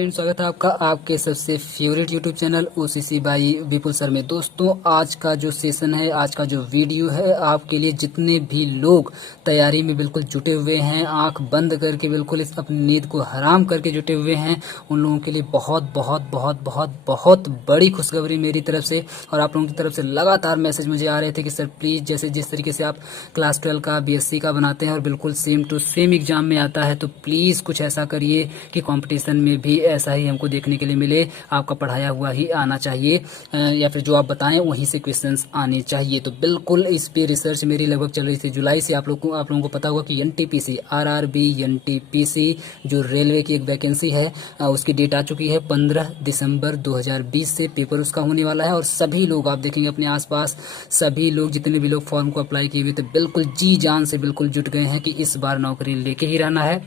Friend, स्वागत है आपका आपके सबसे favourite YouTube channel OCC by Vipul sir में। दोस्तों, आज का जो सेशन है, आज का जो वीडियो है, आपके लिए जितने भी लोग तैयारी में बिल्कुल जुटे हुए हैं, आंख बंद करके बिल्कुल इस अपनी नींद को हराम करके जुटे हुए हैं, उन लोगों के लिए बहुत बहुत बहुत बहुत बहुत बड़ी खुशखबरी मेरी तरफ से। और आप लोगों की तरफ से लगातार मैसेज मुझे आ रहे थे कि सर प्लीज़, जैसे जिस तरीके से आप क्लास 12 का बीएससी का बनाते हैं और बिल्कुल सेम टू सेम एग्जाम में आता है, तो प्लीज़ कुछ ऐसा करिए कि कंपटीशन में भी ऐसा ही हमको देखने के लिए मिले। आपका पढ़ाया हुआ ही आना चाहिए, या फिर जो आप बताएं वहीं से क्वेश्चंस आने चाहिए। तो बिल्कुल इस पे रिसर्च मेरी लगभग चल रही थी जुलाई से। आप लोगों को पता होगा कि एनटीपीसी आरआरबी एनटीपीसी जो रेलवे की एक वैकेंसी है, उसकी डेट आ चुकी है 15 दिसंबर 2020 से पेपर उसका होने वाला है। और सभी लोग आप देखेंगे अपने आसपास, सभी लोग जितने भी लोग फॉर्म को अप्लाई किए हुए तो बिल्कुल जी जान से बिल्कुल जुट गए हैं कि इस बार नौकरी लेके ही रहना है।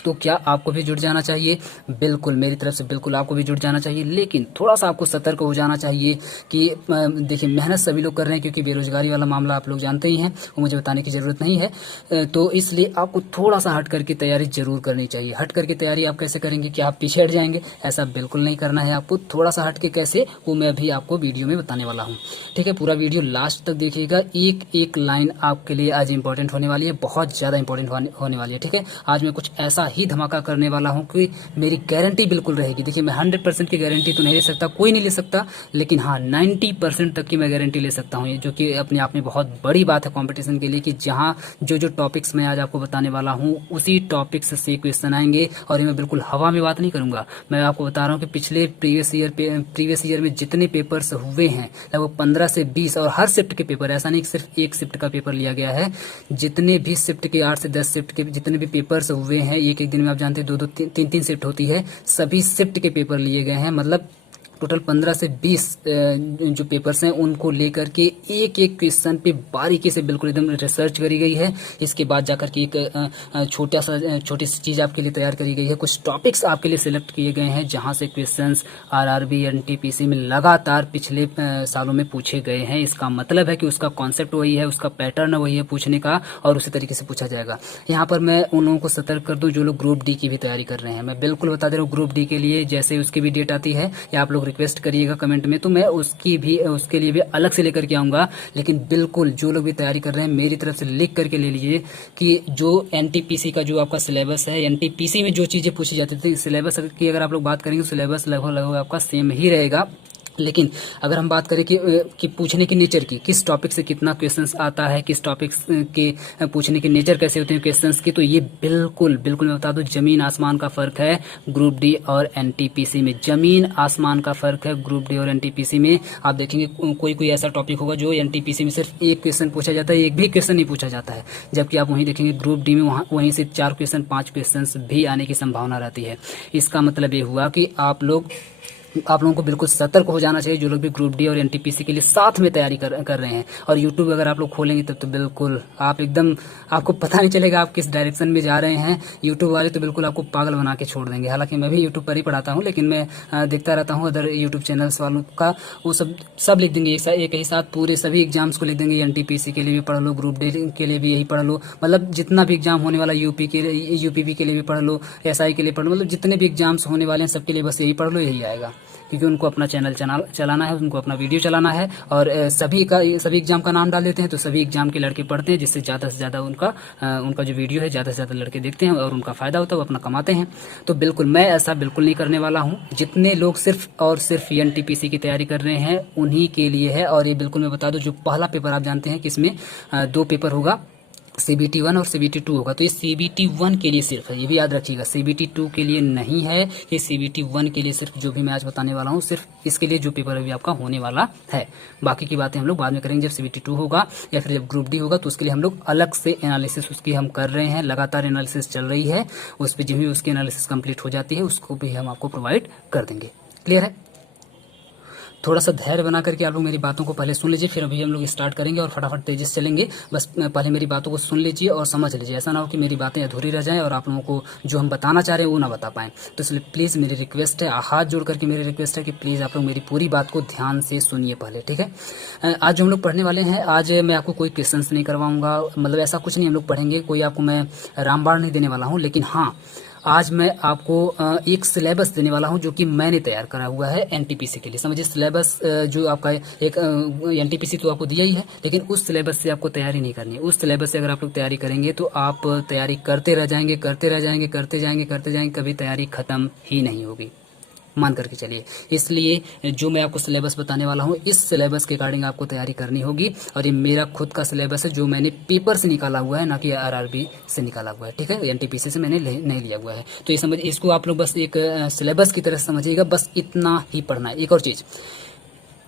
तो क्या आपको भी जुट जाना चाहिए? बिल्कुल, मेरी तरफ से बिल्कुल आपको भी जुट जाना चाहिए, लेकिन थोड़ा सा आपको सतर्क हो जाना चाहिए कि देखिए, मेहनत सभी लोग कर रहे हैं क्योंकि बेरोजगारी वाला मामला आप लोग जानते ही हैं, वो मुझे बताने की ज़रूरत नहीं है। तो इसलिए आपको थोड़ा सा हट करके तैयारी जरूर करनी चाहिए। हट करके तैयारी आप कैसे करेंगे? कि आप पीछे हट जाएंगे? ऐसा बिल्कुल नहीं करना है आपको। थोड़ा सा हट के कैसे, वो मैं भी आपको वीडियो में बताने वाला हूँ। ठीक है, पूरा वीडियो लास्ट तक देखिएगा। एक एक लाइन आपके लिए आज इंपॉर्टेंट होने वाली है, बहुत ज़्यादा इंपॉर्टेंट होने वाली है। ठीक है, आज मैं कुछ ऐसा ही धमाका करने वाला हूं कि मेरी गारंटी बिल्कुल रहेगी। देखिए, मैं 100% की गारंटी तो नहीं ले सकता, कोई नहीं ले सकता, लेकिन हाँ 90% तक की मैं गारंटी ले सकता हूं, जो कि अपने आप में बहुत बड़ी बात है कंपटीशन के लिए। कि जहां जो टॉपिक्स मैं आज आपको बताने वाला हूं, उसी टॉपिक्स से क्वेश्चन आएंगे। और ये मैं बिल्कुल हवा में बात नहीं करूंगा, मैं आपको बता रहा हूँ कि पिछले प्रीवियस ईयर में जितने पेपर्स हुए हैं लगभग 15 से 20, और हर शिफ्ट के पेपर, ऐसा नहीं कि सिर्फ एक शिफ्ट का पेपर लिया गया है, जितने भी शिफ्ट के 8 से 10 शिफ्ट के जितने भी पेपर्स हुए हैं, एक दिन में आप जानते हैं 2-2 3-3 शिफ्ट होती है, सभी शिफ्ट के पेपर लिए गए हैं। मतलब टोटल 15 से 20 जो पेपर्स हैं उनको लेकर के एक एक क्वेश्चन पे बारीकी से बिल्कुल एकदम रिसर्च करी गई है। इसके बाद जाकर के एक छोटी सी चीज़ आपके लिए तैयार करी गई है। कुछ टॉपिक्स आपके लिए सिलेक्ट किए गए हैं जहां से क्वेश्चंस आरआरबी एनटीपीसी में लगातार पिछले सालों में पूछे गए हैं। इसका मतलब है कि उसका कॉन्सेप्ट वही है, उसका पैटर्न वही है पूछने का, और उसी तरीके से पूछा जाएगा। यहाँ पर मैं उन लोगों को सतर्क कर दूं जो लोग ग्रुप डी की भी तैयारी कर रहे हैं। मैं बिल्कुल बता दे रहा हूँ, ग्रुप डी के लिए जैसे उसकी भी डेट आती है, या आप लोग रिक्वेस्ट करिएगा कमेंट में, तो मैं उसके लिए भी अलग से लेकर के आऊंगा। लेकिन बिल्कुल जो लोग भी तैयारी कर रहे हैं, मेरी तरफ से लिख करके ले लीजिए कि जो एनटीपीसी का जो आपका सिलेबस है, एनटीपीसी में जो चीजें पूछी जाती थी, सिलेबस की अगर आप लोग बात करेंगे तो सिलेबस लगभग आपका सेम ही रहेगा। लेकिन अगर हम बात करें कि पूछने की नेचर की, किस टॉपिक से कितना क्वेश्चंस आता है, किस टॉपिक के पूछने की नेचर कैसे होते हैं क्वेश्चंस की, तो ये बिल्कुल बिल्कुल मैं बता दूं, जमीन आसमान का फर्क है ग्रुप डी और एनटीपीसी में। जमीन आसमान का फर्क है ग्रुप डी और एनटीपीसी में। आप देखेंगे कोई ऐसा टॉपिक होगा जो एनटीपीसी में सिर्फ एक क्वेश्चन पूछा जाता है, एक भी क्वेश्चन नहीं पूछा जाता है, जबकि आप वहीं देखेंगे ग्रुप डी में वहीं से 4 क्वेश्चन 5 क्वेश्चन भी आने की संभावना रहती है। इसका मतलब ये हुआ कि आप लोगों को बिल्कुल सतर्क हो जाना चाहिए, जो लोग भी ग्रुप डी और एनटीपीसी के लिए साथ में तैयारी कर रहे हैं। और यूट्यूब अगर आप लोग खोलेंगे तब तो बिल्कुल आपको पता नहीं चलेगा आप किस डायरेक्शन में जा रहे हैं। यूट्यूब वाले तो बिल्कुल आपको पागल बना के छोड़ देंगे। हालांकि मैं भी यूट्यूब पर ही पढ़ाता हूं, लेकिन मैं देखता रहता हूं अदर यूट्यूब चैनल्स वालों का, वो सब लिख देंगे एक ही साथ, पूरे सभी एग्जाम्स को लिख देंगे। एनटीपीसी के लिए भी पढ़ लो, ग्रुप डी के लिए भी यही पढ़ लो, मतलब जितना भी एग्जाम होने वाला, यूपीपी के लिए भी पढ़ लो, एसआई के लिए पढ़ लो, मतलब जितने भी एग्जाम्स होने वाले हैं सबके लिए बस यही पढ़ लो, यही आएगा। क्योंकि उनको अपना चैनल चलाना है, उनको अपना वीडियो चलाना है, और सभी एग्जाम का नाम डाल देते हैं, तो सभी एग्जाम के लड़के पढ़ते हैं, जिससे ज़्यादा से ज़्यादा उनका जो वीडियो है ज़्यादा से ज़्यादा लड़के देखते हैं और उनका फ़ायदा होता है, वो अपना कमाते हैं। तो बिल्कुल मैं ऐसा बिल्कुल नहीं करने वाला हूँ। जितने लोग सिर्फ और सिर्फ एनटीपीसी की तैयारी कर रहे हैं उन्हीं के लिए है। और ये बिल्कुल मैं बता दूँ, जो पहला पेपर आप जानते हैं कि इसमें 2 पेपर होगा, CBT 1 और CBT 2 होगा। तो ये CBT 1 के लिए सिर्फ है, ये भी याद रखिएगा, CBT 2 के लिए नहीं है, ये CBT 1 के लिए सिर्फ, जो भी मैं आज बताने वाला हूँ सिर्फ इसके लिए जो पेपर अभी आपका होने वाला है। बाकी की बातें हम लोग बाद में करेंगे, जब CBT 2 होगा या फिर जब ग्रुप डी होगा, तो उसके लिए हम लोग अलग से एनालिसिस उसकी हम कर रहे हैं, लगातार एनालिसिस चल रही है। उस पर जब भी उसकी एनालिसिस कंप्लीट हो जाती है, उसको भी हम आपको प्रोवाइड कर देंगे। क्लियर है? थोड़ा सा धैर्य बना करके आप लोग मेरी बातों को पहले सुन लीजिए, फिर अभी हम लोग स्टार्ट करेंगे और फटाफट तेजी से चलेंगे। बस पहले मेरी बातों को सुन लीजिए और समझ लीजिए, ऐसा ना हो कि मेरी बातें अधूरी रह जाएं और आप लोगों को जो हम बताना चाह रहे हैं वो ना बता पाएं। तो इसलिए प्लीज़ मेरी रिक्वेस्ट है, हाथ जोड़ करके मेरी रिक्वेस्ट है कि प्लीज़ आप लोग मेरी पूरी बात को ध्यान से सुनिए पहले। ठीक है, आज जो हम लोग पढ़ने वाले हैं, आज मैं आपको कोई क्वेश्चन नहीं करवाऊंगा, मतलब ऐसा कुछ नहीं हम लोग पढ़ेंगे, कोई आपको मैं रामबाण नहीं देने वाला हूँ। लेकिन हाँ, आज मैं आपको एक सिलेबस देने वाला हूं जो कि मैंने तैयार करा हुआ है एनटीपीसी के लिए। समझिए सिलेबस जो आपका एक एनटीपीसी तो आपको दिया ही है, लेकिन उस सिलेबस से आपको तैयारी नहीं करनी है। उस सिलेबस से अगर आप लोग तैयारी करेंगे तो आप तैयारी करते रह जाएंगे, करते रह जाएंगे, करते जाएंगे, करते जाएंगे, कभी तैयारी खत्म ही नहीं होगी, मान करके चलिए। इसलिए जो मैं आपको सिलेबस बताने वाला हूँ, इस सिलेबस के अकॉर्डिंग आपको तैयारी करनी होगी। और ये मेरा खुद का सिलेबस है जो मैंने पेपर से निकाला हुआ है, ना कि आरआरबी से निकाला हुआ है। ठीक है, एनटीपीसी से मैंने नहीं लिया हुआ है। तो ये समझ, इसको आप लोग बस एक सिलेबस की तरह समझिएगा, बस इतना ही पढ़ना है। एक और चीज़,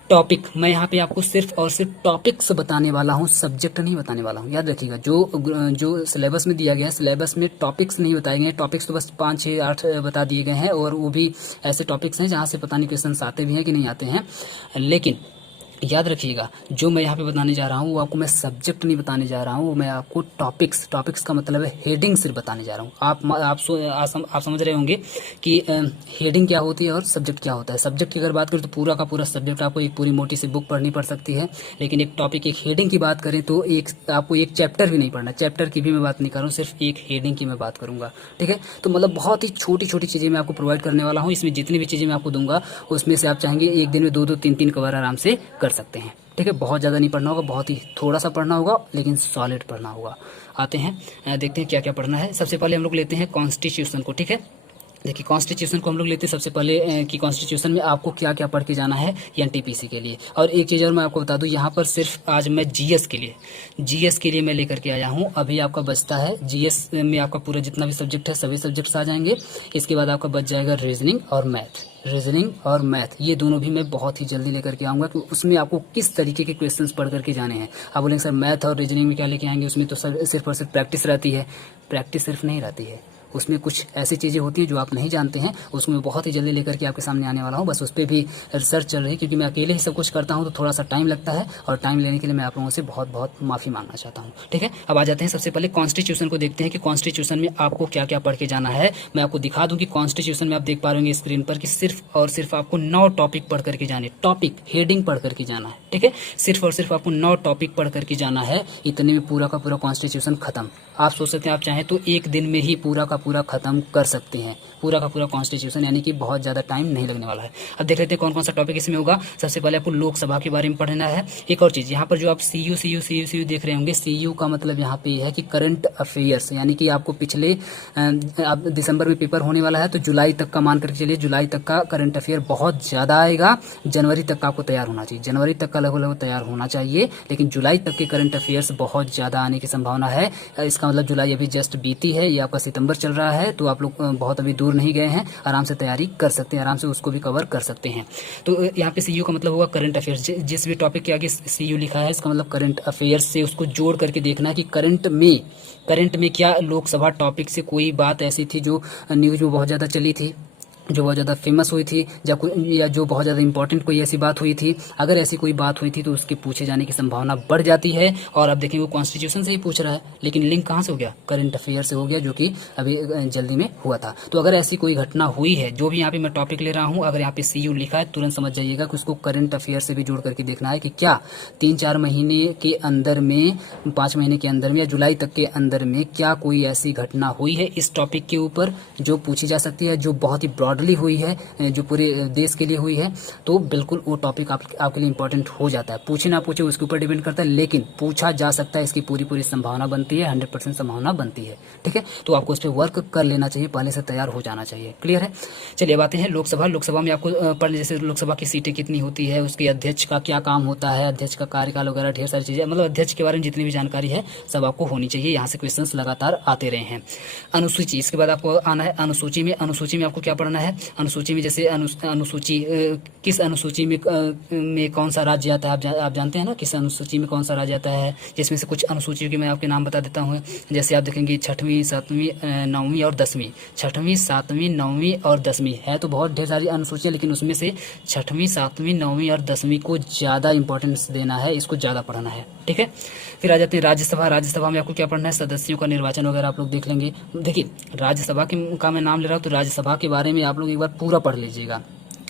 टॉपिक, मैं यहाँ पे आपको सिर्फ और सिर्फ टॉपिक्स बताने वाला हूँ, सब्जेक्ट नहीं बताने वाला हूँ। याद रखिएगा, जो सिलेबस में दिया गया है, सिलेबस में टॉपिक्स नहीं बताए गए हैं। टॉपिक्स तो बस 5, 6, 8 बता दिए गए हैं, और वो भी ऐसे टॉपिक्स हैं जहाँ से पता नहीं क्वेश्चन आते भी हैं कि नहीं आते हैं। लेकिन याद रखिएगा, जो मैं यहाँ पे बताने जा रहा हूँ वो आपको मैं सब्जेक्ट नहीं बताने जा रहा हूँ, वो मैं आपको टॉपिक्स का मतलब है हेडिंग सिर्फ बताने जा रहा हूँ। आप समझ रहे होंगे कि हेडिंग क्या होती है और सब्जेक्ट क्या होता है। सब्जेक्ट की अगर बात करें तो पूरा का पूरा सब्जेक्ट आपको एक पूरी मोटी सी बुक पढ़नी पड़ सकती है, लेकिन एक टॉपिक, एक हेडिंग की बात करें तो आपको एक चैप्टर भी नहीं पढ़ना। चैप्टर की भी मैं बात नहीं कर रहा हूँ, सिर्फ एक हेडिंग की मैं बात करूँगा। ठीक है, तो मतलब बहुत ही छोटी छोटी चीज़ें मैं आपको प्रोवाइड करने वाला हूँ। इसमें जितनी भी चीज़ें मैं आपको दूंगा उसमें से आप चाहेंगे एक दिन में 2-2, 3-3 कवर आराम से कर सकते हैं। ठीक है, बहुत ज़्यादा नहीं पढ़ना होगा, बहुत ही थोड़ा सा पढ़ना होगा, लेकिन सॉलिड पढ़ना होगा। आते हैं, देखते हैं क्या क्या पढ़ना है। सबसे पहले हम लोग लेते हैं कॉन्स्टिट्यूशन को। ठीक है, देखिए कॉन्स्टिट्यूशन को हम लोग लेते हैं सबसे पहले कि कॉन्स्टिट्यूशन में आपको क्या क्या पढ़ के जाना है एनटीपीसी के लिए। और एक चीज़ और मैं आपको बता दूं, यहाँ पर सिर्फ आज मैं जीएस के लिए मैं लेकर के आया हूँ। अभी आपका बचता है जीएस में आपका पूरा जितना भी सब्जेक्ट है सभी सब्जेक्ट्स आ जाएंगे। इसके बाद आपका बच जाएगा रीजनिंग और मैथ। ये दोनों भी मैं बहुत ही जल्दी लेकर के आऊँगा कि उसमें आपको किस तरीके के क्वेश्चंस पढ़ करके जाने हैं। आप बोलेंगे सर मैथ और रीजनिंग में क्या लेके आएंगे, उसमें तो सिर्फ और सिर्फ प्रैक्टिस रहती है। प्रैक्टिस सिर्फ नहीं रहती है, उसमें कुछ ऐसी चीज़ें होती हैं जो आप नहीं जानते हैं, उसमें बहुत ही जल्दी लेकर के आपके सामने आने वाला हूँ। बस उस पर भी रिसर्च चल रही है, क्योंकि मैं अकेले ही सब कुछ करता हूँ तो थोड़ा सा टाइम लगता है, और टाइम लेने के लिए मैं आप लोगों से बहुत बहुत माफ़ी मांगना चाहता हूँ। ठीक है, अब आ जाते हैं सबसे पहले कॉन्स्टिट्यूशन को देखते हैं कि कॉन्स्टिट्यूशन में आपको क्या क्या पढ़ के जाना है। मैं आपको दिखा दूँ कि कॉन्स्टिट्यूशन में आप देख पा रहे होंगे स्क्रीन पर कि सिर्फ और सिर्फ आपको 9 टॉपिक पढ़ करके जाने, टॉपिक हेडिंग पढ़ करके जाना है। ठीक है, सिर्फ और सिर्फ आपको 9 टॉपिक पढ़ करके जाना है। इतने में पूरा का पूरा कॉन्स्टिट्यूशन खत्म। आप सोच सकते हैं आप चाहें तो एक दिन में ही पूरा का पूरा खत्म कर सकते हैं, पूरा का पूरा कॉन्स्टिट्यूशन, यानी कि बहुत ज़्यादा टाइम नहीं लगने वाला है। अब देख लेते हैं कौन कौन सा टॉपिक इसमें होगा। सबसे पहले आपको लोकसभा के बारे में पढ़ना है। एक और चीज़, यहाँ पर जो आप CU देख रहे होंगे, CU का मतलब यहाँ पे है कि करंट अफेयर्स, यानी कि आपको पिछले अब दिसंबर में पेपर होने वाला है तो जुलाई तक का मान करके चलिए, जुलाई तक का करंट अफेयर बहुत ज़्यादा आएगा। जनवरी तक का आपको तैयार होना चाहिए, जनवरी तक का लगभग तैयार होना चाहिए, लेकिन जुलाई तक के करंट अफेयर्स बहुत ज़्यादा आने की संभावना है। इसका मतलब जुलाई अभी जस्ट बीती है, ये आपका सितंबर चल रहा है, तो आप लोग बहुत अभी दूर नहीं गए हैं, आराम से तैयारी कर सकते हैं, आराम से उसको भी कवर कर सकते हैं। तो यहाँ पे CU का मतलब होगा करंट अफेयर्स। जिस भी टॉपिक के आगे CU लिखा है इसका मतलब करंट अफेयर्स से उसको जोड़ करके देखना है कि करंट में क्या लोकसभा टॉपिक से कोई बात ऐसी थी जो न्यूज़ में बहुत ज़्यादा चली थी, जो बहुत ज़्यादा फेमस हुई थी, या जो बहुत ज़्यादा इंपॉर्टेंट कोई ऐसी बात हुई थी। अगर ऐसी कोई बात हुई थी तो उसके पूछे जाने की संभावना बढ़ जाती है। और अब देखें वो कॉन्स्टिट्यूशन से ही पूछ रहा है, लेकिन लिंक कहाँ से हो गया, करंट अफेयर से हो गया, जो कि अभी जल्दी में हुआ था। तो अगर ऐसी कोई घटना हुई है, जो भी यहाँ पे मैं टॉपिक ले रहा हूँ, अगर यहाँ पे CU लिखा है तुरंत समझ जाइएगा कि उसको करंट अफेयर से भी जोड़ करके देखना है कि क्या 3-4 महीने के अंदर में, 5 महीने के अंदर में, या जुलाई तक के अंदर में क्या कोई ऐसी घटना हुई है इस टॉपिक के ऊपर जो पूछी जा सकती है, जो बहुत ही ब्रॉडली हुई है, जो पूरे देश के लिए हुई है। तो बिल्कुल वो टॉपिक आपके लिए इंपॉर्टेंट हो जाता है। पूछे ना पूछे उसके ऊपर डिपेंड करता है, लेकिन पूछा जा सकता है, इसकी पूरी संभावना बनती है, 100% संभावना बनती है। ठीक है, तो आपको उस पर वर्क कर लेना चाहिए, पहले से तैयार हो जाना चाहिए। क्लियर है, चलिए बातें हैं लोकसभा में आपको पढ़, जैसे लोकसभा की सीटें कितनी होती है, उसके अध्यक्ष का क्या काम होता है, अध्यक्ष का कार्यकाल वगैरह, ढेर सारी चीज़ें, मतलब अध्यक्ष के बारे में जितनी भी जानकारी है सब आपको होनी चाहिए। यहाँ से क्वेश्चन लगातार आते रहे हैं। अनुसूची, इसके बाद आपको आना है अनुसूची में आपको क्या पढ़ना है। अनुसूची में जैसे अनुसूची, किस अनुसूची में कौन सा राज्य आता है, आप जानते हैं ना किस अनुसूची में कौन सा राज्य आता है। जिसमें से कुछ अनुसूचियों के मैं आपके नाम बता देता हूँ। जैसे आप देखेंगे 6वीं, 7वीं, 9वीं और 10वीं, 6वीं, 7वीं, 9वीं और 10वीं है, तो बहुत ढेर सारी अनुसूचियाँ, लेकिन उसमें से 6वीं, 7वीं, 9वीं और 10वीं को ज़्यादा इंपॉर्टेंस देना है, इसको ज़्यादा पढ़ना है। ठीक है, फिर आ जाते हैं राज्यसभा में आपको क्या पढ़ना है, सदस्यों का निर्वाचन वगैरह आप लोग देख लेंगे। देखिए राज्यसभा का मैं नाम ले रहा हूँ, तो राज्यसभा के बारे में आप लोग एक बार पूरा पढ़ लीजिएगा।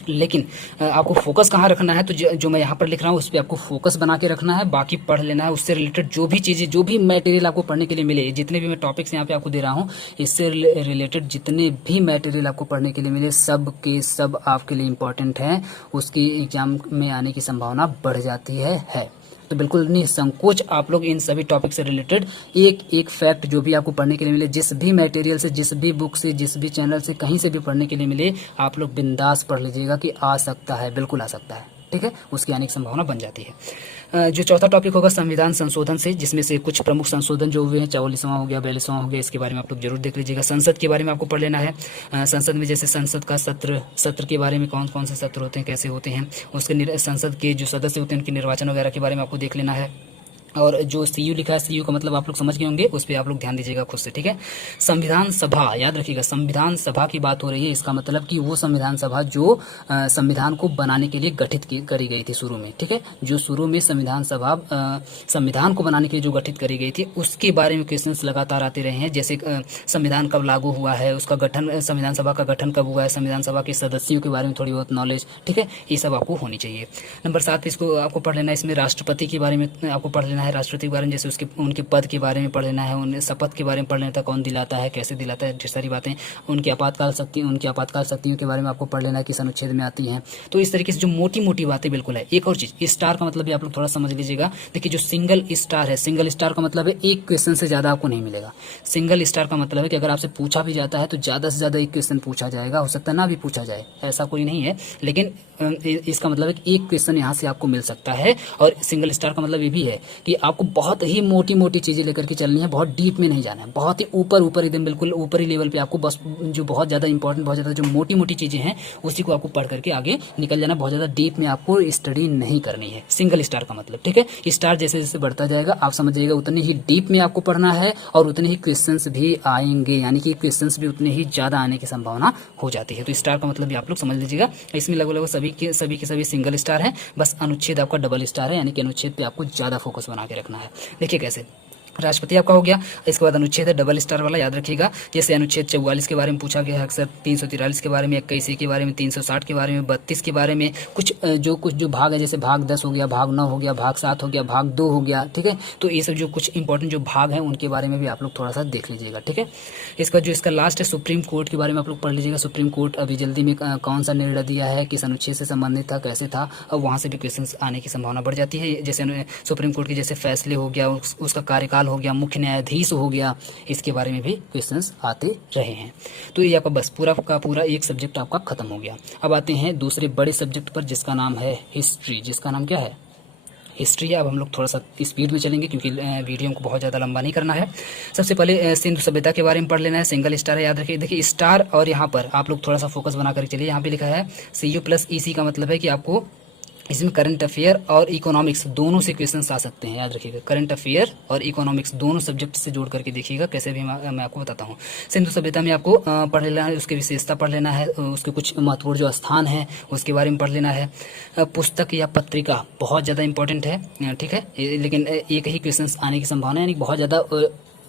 लेकिन आपको फोकस कहाँ रखना है, तो जो मैं यहाँ पर लिख रहा हूँ उस पर आपको फोकस बना के रखना है, बाकी पढ़ लेना है। उससे रिलेटेड जो भी चीज़ें, जो भी मटेरियल आपको पढ़ने के लिए मिले, जितने भी मैं टॉपिक्स यहाँ पे आपको दे रहा हूँ, इससे रिलेटेड जितने भी मटेरियल आपको पढ़ने के लिए मिले, सब के सब आपके लिए इम्पोर्टेंट हैं। उसकी एग्जाम में आने की संभावना बढ़ जाती है। तो बिल्कुल निसंकोच आप लोग इन सभी टॉपिक से रिलेटेड एक एक फैक्ट जो भी आपको पढ़ने के लिए मिले, जिस भी मटेरियल से, जिस भी बुक से, जिस भी चैनल से, कहीं से भी पढ़ने के लिए मिले, आप लोग बिंदास पढ़ लीजिएगा कि आ सकता है, बिल्कुल आ सकता है। ठीक है, उसकी आने की संभावना बन जाती है। जो चौथा टॉपिक होगा संविधान संशोधन से, जिसमें से कुछ प्रमुख संशोधन जो हुए हैं, 44वां हो गया, 42वां हो गया, इसके बारे में आप लोग जरूर देख लीजिएगा। संसद के बारे में आपको पढ़ लेना है। संसद में जैसे संसद का सत्र के बारे में, कौन कौन से सत्र होते हैं, कैसे होते हैं, उसके संसद के जो सदस्य होते हैं उनके निर्वाचन वगैरह के बारे में आपको देख लेना है। और जो सीयू लिखा है, सीयू का मतलब आप लोग समझ गए होंगे, उस पर आप लोग ध्यान दीजिएगा खुद से। ठीक है, संविधान सभा याद रखिएगा, संविधान सभा की बात हो रही है। इसका मतलब कि वो संविधान सभा जो संविधान को बनाने के लिए गठित करी गई थी शुरू में। ठीक है, जो शुरू में संविधान सभा संविधान को बनाने के लिए जो गठित करी गई थी, उसके बारे में क्वेश्चंस लगातार आते रहे हैं। जैसे संविधान कब लागू हुआ है, उसका गठन, संविधान सभा का गठन कब हुआ है, संविधान सभा के सदस्यों के बारे में थोड़ी बहुत नॉलेज। ठीक है, ये सब आपको होनी चाहिए। नंबर 7 इसको आपको पढ़ लेना है। इसमें राष्ट्रपति के बारे में आपको पढ़ लेना है, राष्ट्रपति के बारे में, जैसे उसके उनके पद के बारे में पढ़ लेना है, उन्हें शपथ के बारे में पढ़ लेना था, कौन दिलाता है, कैसे दिलाता है, ढेर सारी बातें। उनकी आपातकाल शक्तियों के बारे में आपको पढ़ लेना है, किस अनुच्छेद में आती हैं। तो इस तरीके से जो मोटी मोटी बातें बिल्कुल है। एक और चीज, स्टार का मतलब भी आप लोग थोड़ा समझ लीजिएगा। देखिए, जो सिंगल स्टार है, सिंगल स्टार का मतलब है एक क्वेश्चन से ज्यादा आपको नहीं मिलेगा। सिंगल स्टार का मतलब है कि अगर आपसे पूछा भी जाता है तो ज्यादा से ज्यादा एक क्वेश्चन पूछा जाएगा, हो सकता है ना भी पूछा जाए, ऐसा कोई नहीं है, लेकिन इसका मतलब है कि एक क्वेश्चन यहाँ से आपको मिल सकता है। और सिंगल स्टार का मतलब ये भी है कि आपको बहुत ही मोटी मोटी चीजें लेकर के चलनी है, बहुत डीप में नहीं जाना है, बहुत ही ऊपर एकदम बिल्कुल ऊपरी लेवल पे आपको बस जो बहुत ज्यादा इंपॉर्टेंट, बहुत ज्यादा जो मोटी मोटी चीजें हैं उसी को आपको पढ़ करके आगे निकल जाना। बहुत ज्यादा डीप में आपको स्टडी नहीं करनी है, सिंगल स्टार का मतलब। ठीक है, स्टार जैसे जैसे बढ़ता जाएगा आप समझ जाइएगा उतने ही डीप में आपको पढ़ना है और उतने ही क्वेश्चंस भी आएंगे, यानी कि क्वेश्चंस भी उतने ही ज्यादा आने की संभावना हो जाती है। तो स्टार का मतलब भी आप लोग समझ लीजिएगा। इसमें लगभग सभी के सिंगल स्टार है, बस अनुच्छेद आपका डबल स्टार है, यानी कि अनुच्छेद पे आपको ज्यादा फोकस बना के रखना है। देखिए कैसे, राष्ट्रपति आपका हो गया, इसके बाद अनुच्छेद है डबल स्टार वाला, याद रखिएगा। जैसे अनुच्छेद 44 के बारे में पूछा गया है अक्सर, 343 के बारे में, 21 के बारे में, 360 के बारे में, 32 के बारे में, कुछ जो भाग है, जैसे भाग 10 हो गया, भाग 9 हो गया, भाग 7 हो गया, भाग 2 हो गया। ठीक है, तो ये सब जो कुछ इंपॉर्टेंट जो भाग हैं उनके बारे में भी आप लोग थोड़ा सा देख लीजिएगा। ठीक है, इसका लास्ट है सुप्रीम कोर्ट के बारे में आप लोग पढ़ लीजिएगा। सुप्रीम कोर्ट अभी जल्दी में कौन सा निर्णय दिया है, किस अनुच्छेद से संबंधित था, कैसे था, और वहाँ से भी क्वेश्चन आने की संभावना बढ़ जाती है। जैसे सुप्रीम कोर्ट के जैसे फैसले हो गया, उसका कार्यकाल हो गया, मुख्य न्यायाधीश हो गया, इसके बारे में भी क्वेश्चंस आते रहे हैं। तो ये आपका बस पूरा का पूरा एक सब्जेक्ट आपका खत्म हो गया। अब आते हैं दूसरे बड़े सब्जेक्ट पर, जिसका नाम है हिस्ट्री। जिसका नाम क्या है? हिस्ट्री है। अब हम लोग थोड़ा सा स्पीड में चलेंगे क्योंकि वीडियो को बहुत ज़्यादा लंबा नहीं करना है। सबसे पहले सिंधु सभ्यता के बारे में पढ़ लेना है। सिंगल स्टार है, याद रखिए। देखिए स्टार और यहाँ पर आप लोग थोड़ा सा फोकस बना कर चलिए। यहाँ पे लिखा है CU+EC का मतलब है कि आपको इसमें करंट अफेयर और इकोनॉमिक्स दोनों से क्वेश्चंस आ सकते हैं, याद रखिएगा। करंट अफेयर और इकोनॉमिक्स दोनों सब्जेक्ट से जोड़ करके देखिएगा, कैसे भी मैं आपको बताता हूँ। सिंधु सभ्यता में आपको पढ़ लेना है, उसकी विशेषता पढ़ लेना है, उसके कुछ महत्वपूर्ण जो स्थान है उसके बारे में पढ़ लेना है। पुस्तक या पत्रिका बहुत ज़्यादा इंपॉर्टेंट है, ठीक है, लेकिन एक ही क्वेश्चन आने की संभावना है, यानी बहुत ज़्यादा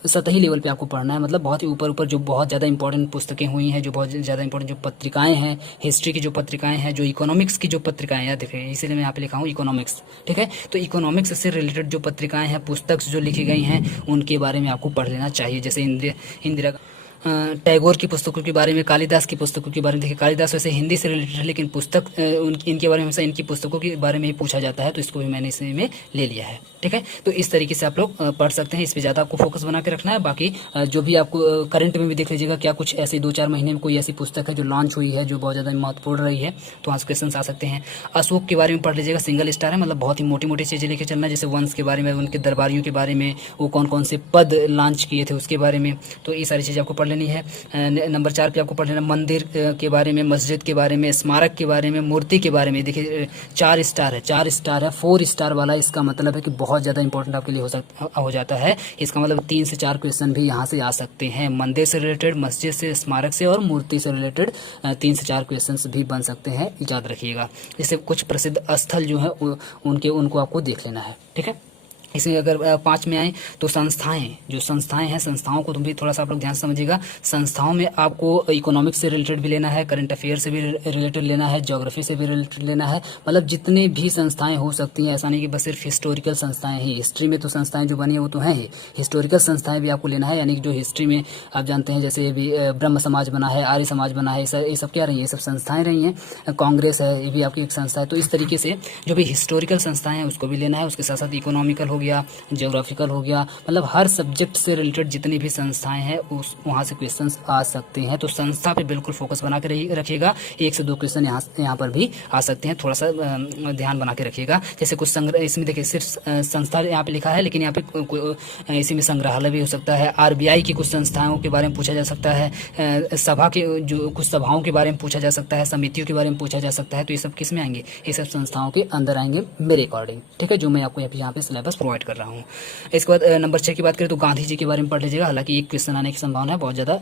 सतही लेवल पे आपको पढ़ना है, मतलब बहुत ही ऊपर जो बहुत ज़्यादा इंपॉर्टेंट पुस्तकें हुई हैं, जो बहुत ज़्यादा इंपॉर्टेंट जो पत्रिकाएं हैं, हिस्ट्री की जो पत्रिकाएं हैं, जो इकोनॉमिक्स की जो पत्रिकाएं, याद रखिए, इसीलिए मैं यहाँ पे लिखा हूँ इकोनॉमिक्स। ठीक है, तो इकोनॉमिक्स से रिलेटेड जो पत्रिकाएं हैं, पुस्तक जो लिखी गई हैं, उनके बारे में आपको पढ़ लेना चाहिए। जैसे इंदिरा टैगोर की पुस्तकों के बारे में, कालिदास की पुस्तकों के बारे में। देखिए कालिदास वैसे हिंदी से रिलेटेड है, लेकिन पुस्तक इनके बारे में हमेशा इनकी पुस्तकों के बारे में ही पूछा जाता है, तो इसको भी मैंने इसमें ले लिया है। ठीक है, तो इस तरीके से आप लोग पढ़ सकते हैं। इस पर ज़्यादा आपको फोकस बना के रखना है। बाकी जो भी आपको करंट में भी देख लीजिएगा, क्या कुछ ऐसे 2-4 महीने में कोई ऐसी पुस्तक है जो लॉन्च हुई है, जो बहुत ज़्यादा महत्वपूर्ण रही है, तो वहाँ से क्वेश्चन आ सकते हैं। अशोक के बारे में पढ़ लीजिएगा, सिंगल स्टार है, मतलब बहुत ही मोटी मोटी चीज़ें लेके चलना, जैसे वंश के बारे में, उनके दरबारियों के बारे में, वो कौन कौन से पद लॉन्च किए थे उसके बारे में, तो ये सारी चीज़ें आपको पढ़ लेनी है। नंबर 4 पे आपको पढ़ लेना मंदिर के बारे में, मस्जिद के बारे में, स्मारक के बारे में, मूर्ति के बारे में। देखिए 4 स्टार है, 4 स्टार वाला, इसका मतलब है कि बहुत ज़्यादा इंपॉर्टेंट आपके लिए हो जाता है। इसका मतलब 3 से 4 क्वेश्चन भी यहाँ से आ सकते हैं। मंदिर से रिलेटेड, मस्जिद से, स्मारक से और मूर्ति से रिलेटेड 3 से 4 क्वेश्चन भी बन सकते हैं, याद रखिएगा। जैसे कुछ प्रसिद्ध स्थल जो है उनको आपको देख लेना है। ठीक है, इसमें अगर 5 में आए तो संस्थाएं, जो संस्थाएं हैं, संस्थाओं को तुम भी थोड़ा सा आप लोग ध्यान से समझिएगा। संस्थाओं में आपको इकोनॉमिक्स से रिलेटेड भी लेना है, करंट अफेयर से भी रिलेटेड लेना है, ज्योग्राफी से भी रिलेटेड लेना है, मतलब जितने भी संस्थाएं हो सकती हैं। ऐसा नहीं कि बस सिर्फ हिस्टोरिकल संस्थाएं ही, हिस्ट्री में तो संस्थाएं जो बनी है वो तो हैं ही, हिस्टोरिकल संस्थाएं भी आपको लेना है। यानी कि जो हिस्ट्री में आप जानते हैं जैसे भी ब्रह्म समाज बना है, आर्य समाज बना है, ये सब क्या रही है, ये सब संस्थाएं रही हैं। कांग्रेस है, ये भी आपकी एक संस्था है। तो इस तरीके से जो भी हिस्टोरिकल संस्थाएं हैं उसको भी लेना है। उसके साथ साथ इकोनॉमिकल हो गया, ज्योग्राफिकल हो गया, मतलब हर सब्जेक्ट से रिलेटेड जितनी भी संस्थाएं हैं उस वहाँ से क्वेश्चंस आ सकते हैं। तो संस्था पे बिल्कुल फोकस बना के रखिएगा। 1 से 2 क्वेश्चन यहाँ पर भी आ सकते हैं, थोड़ा सा ध्यान बना के रखिएगा। जैसे कुछ संग्रह, इसमें देखिए सिर्फ संस्था यहाँ पे लिखा है, लेकिन यहाँ पे इसी में संग्रहालय भी हो सकता है। आरबीआई की कुछ संस्थाओं के बारे में पूछा जा सकता है, सभा के जो कुछ सभाओं के बारे में पूछा जा सकता है, समितियों के बारे में पूछा जा सकता है। तो ये सब किस में आएंगे, ये सब संस्थाओं के अंदर आएंगे मेरे अकॉर्डिंग, ठीक है, जो मैं आपको यहाँ पे सिलेबस प्रोवाइड कर रहा हूँ। इसके बाद नंबर 6 की बात करें तो गांधी जी के बारे में पढ़ लीजिएगा। हालांकि एक क्वेश्चन आने की संभावना है, बहुत ज़्यादा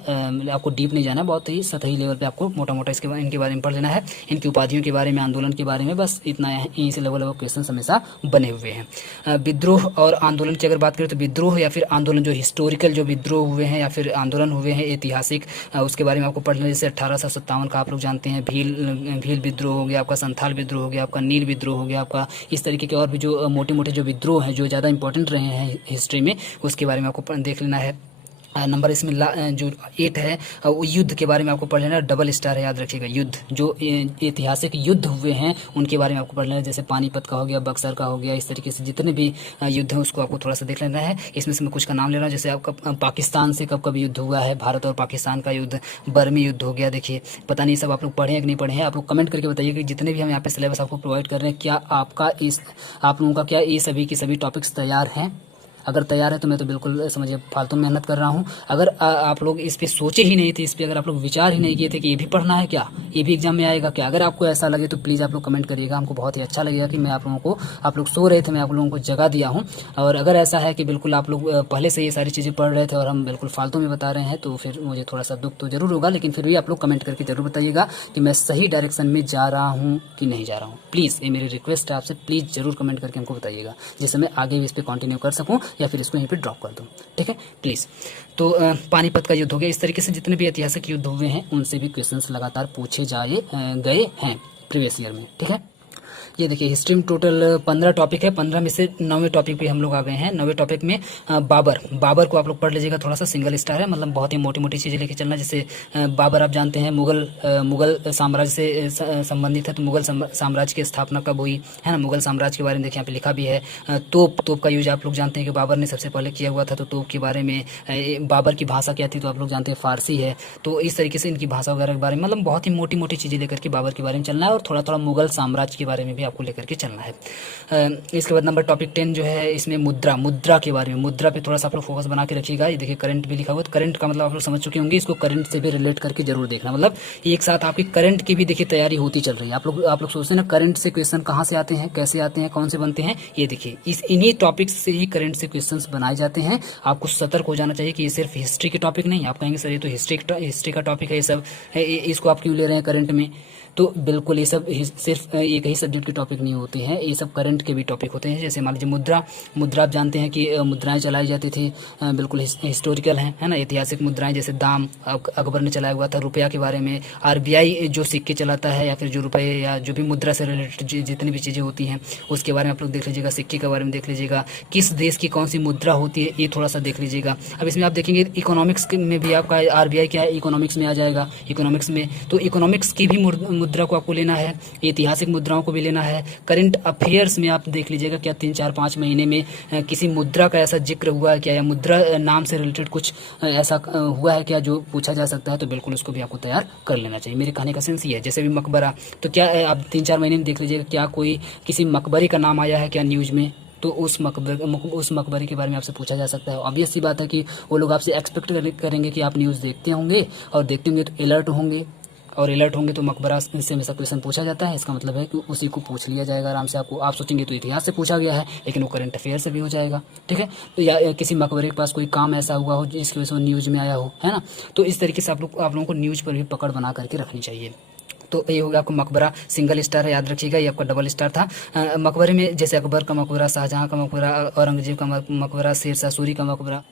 आपको डीप नहीं जाना है, बहुत ही सतही लेवल पे आपको मोटा मोटा इनके बारे में पढ़ लेना है, इनकी उपाधियों के बारे में, आंदोलन के बारे में, बस इतना है। यहीं से लेवल क्वेश्चन हमेशा बने हुए हैं। विद्रोह और आंदोलन की अगर बात करें तो विद्रोह या फिर आंदोलन, जो हिस्टोरिकल जो विद्रोह हुए हैं या फिर आंदोलन हुए हैं ऐतिहासिक, उसके बारे में आपको पढ़ लेना। जैसे 1857 का आप लोग जानते हैं भील विद्रोह हो गया आपका, संथाल विद्रोह हो गया आपका, नील विद्रोह हो गया आपका। इस तरीके के और भी जो मोटे मोटे जो विद्रोह हैं जो ज़्यादा इंपॉर्टेंट रहे हैं हिस्ट्री में, उसके बारे में आपको देख लेना है। नंबर इसमें जो 8 है वो युद्ध के बारे में आपको पढ़ लेना है। डबल स्टार है, याद रखिएगा। युद्ध, जो ऐतिहासिक युद्ध हुए हैं उनके बारे में आपको पढ़ लेना है। जैसे पानीपत का हो गया, बक्सर का हो गया, इस तरीके से जितने भी युद्ध हैं उसको आपको थोड़ा सा देख लेना है। इसमें से मैं कुछ का नाम ले रहा हूँ। जैसे आपका पाकिस्तान से कब कब युद्ध हुआ है, भारत और पाकिस्तान का युद्ध, बर्मी युद्ध हो गया। देखिए पता नहीं सब आप लोग पढ़े हैं कि नहीं पढ़े हैं, आप लोग कमेंट करके बताइए कि जितने भी हम यहाँ पे सिलेबस आपको प्रोवाइड कर रहे हैं, क्या आप लोगों का क्या ये सभी के सभी टॉपिक्स तैयार हैं। अगर तैयार है तो मैं तो बिल्कुल समझिए फालतू मेहनत कर रहा हूँ। अगर आप लोग इस पे सोचे ही नहीं थे, इस पे अगर आप लोग विचार ही नहीं किए थे कि ये भी पढ़ना है क्या, ये भी एग्जाम में आएगा क्या, अगर आपको ऐसा लगे तो प्लीज़ आप लोग कमेंट करिएगा। हमको बहुत ही अच्छा लगेगा कि मैं आप लोगों को, आप लोग सो रहे थे, मैं आप लोगों को जगा दिया हूँ। और अगर ऐसा है कि बिल्कुल आप लोग पहले से ये सारी चीज़ें पढ़ रहे थे और हम बिल्कुल फालतू में बता रहे हैं, तो फिर मुझे थोड़ा सा दुख तो जरूर होगा। लेकिन फिर भी आप लोग कमेंट करके जरूर बताइएगा कि मैं सही डायरेक्शन में जा रहा हूँ कि नहीं जा रहा हूँ। प्लीज़, ये मेरी रिक्वेस्ट है आपसे, प्लीज़ जरूर कमेंट करके हमको बताइएगा, जिससे मैं आगे भी इस पर कंटिन्यू कर सकूँ या फिर इसको यहीं पर ड्रॉप कर दूं, ठीक है प्लीज़। तो पानीपत का युद्ध हो गया। इस तरीके से जितने भी ऐतिहासिक युद्ध हुए हैं उनसे भी क्वेश्चंस लगातार पूछे गए हैं प्रीवियस ईयर में, ठीक है। ये देखिए हिस्ट्री में टोटल 15 टॉपिक है, 15 में से 9वें टॉपिक पे हम लोग आ गए हैं। 9वें टॉपिक में बाबर को आप लोग पढ़ लीजिएगा। थोड़ा सा सिंगल स्टार है, मतलब बहुत ही मोटी मोटी चीज़ें लेके चलना। जैसे बाबर आप जानते हैं मुगल साम्राज्य से संबंधित है, तो मुगल साम्राज्य की स्थापना कब हुई है ना, मुगल साम्राज्य के बारे में देखिए यहाँ पे लिखा भी है। तोप का यूज आप लोग जानते हैं कि बाबर ने सबसे पहले किया हुआ था, तो तोप के बारे में। बाबर की भाषा क्या थी तो आप लोग जानते हैं फारसी है। तो इस तरीके से इनकी भाषा वगैरह के बारे में, मतलब बहुत ही मोटी मोटी चीज़ें लेकर के बाबर के बारे में चलना है, और थोड़ा थोड़ा मुगल साम्राज्य के बारे में भी आपको लेकर के चलना है। इसके बाद नंबर टॉपिक 10 जो है, इसमें मुद्रा के बारे में, मुद्रा पे थोड़ा सा आप लोग फोकस बना के रखिएगा। ये देखिए करंट भी लिखा हुआ है, करंट का मतलब आप लोग समझ चुके होंगे, इसको करंट से भी रिलेट करके जरूर देखना। मतलब एक साथ आपकी करंट की भी देखिए तैयारी होती चल रही है। आप लोग सोचते हैं ना करंट से क्वेश्चन कहाँ से आते हैं, कैसे आते हैं, कौन से बनते हैं। ये देखिए इन्हीं टॉपिक्स से ही करंट से क्वेश्चन बनाए जाते हैं। आपको सतर्क हो जाना चाहिए कि ये सिर्फ हिस्ट्री के टॉपिक नहीं। आप कहेंगे सर ये तो हिस्ट्री का टॉपिक है, ये सब इसको आप क्यों ले रहे हैं करंट में। तो बिल्कुल ये सब सिर्फ एक ही सब्जेक्ट के टॉपिक नहीं होते हैं, ये सब करंट के भी टॉपिक होते हैं। जैसे मान लीजिए मुद्रा आप जानते हैं कि मुद्राएं चलाई जाती थी, बिल्कुल हिस्टोरिकल हैं, है ना, ऐतिहासिक मुद्राएं। जैसे दाम अकबर ने चलाया हुआ था, रुपया के बारे में। आरबीआई जो सिक्के चलाता है या फिर जो रुपये या जो भी मुद्रा से रिलेटेड जितनी भी चीज़ें होती हैं उसके बारे में आप लोग देख लीजिएगा। सिक्के के बारे में देख लीजिएगा, किस देश की कौन सी मुद्रा होती है ये थोड़ा सा देख लीजिएगा। अब इसमें आप देखेंगे इकोनॉमिक्स में भी आपका आरबीआई क्या है, इकोनॉमिक्स में आ जाएगा। इकोनॉमिक्स में तो इकोनॉमिक्स की भी मुद्रा को आपको लेना है, ऐतिहासिक मुद्राओं को भी लेना है। करंट अफेयर्स में आप देख लीजिएगा क्या 3-4-5 महीने में किसी मुद्रा का ऐसा जिक्र हुआ है क्या, या मुद्रा नाम से रिलेटेड कुछ ऐसा हुआ है क्या जो पूछा जा सकता है, तो बिल्कुल उसको भी आपको तैयार कर लेना चाहिए। मेरे कहने का सेंस ये है। जैसे भी मकबरा, तो क्या आप 3-4 महीने में देख लीजिएगा क्या कोई किसी मकबरे का नाम आया है क्या न्यूज़ में, तो उस मकबरे के बारे में आपसे पूछा जा सकता है। ऑब्वियस सी बात है कि वो लोग आपसे एक्सपेक्ट करेंगे कि आप न्यूज़ देखते होंगे, और देखते होंगे तो अलर्ट होंगे, और अलर्ट होंगे तो मकबरा से हमेशा क्वेश्चन पूछा जाता है। इसका मतलब है कि उसी को पूछ लिया जाएगा आराम से। आप सोचेंगे तो इतिहास से पूछा गया है, लेकिन वो करंट अफेयर से भी हो जाएगा, ठीक है। तो या किसी मकबरे के पास कोई काम ऐसा हुआ हो जिसकी वजह से वो न्यूज़ में आया हो, है ना। तो इस तरीके से आप लोगों को न्यूज़ पर भी पकड़ बना करके रखनी चाहिए। तो ये हो गया आपका मकबरा, सिंगल स्टार है, याद रखिएगा, ये आपका डबल स्टार था। मकबरे में जैसे अकबर का मकबरा, शाहजहां का मकबरा, औरंगजेब का मकबरा, शेरशाह सूरी का मकबरा,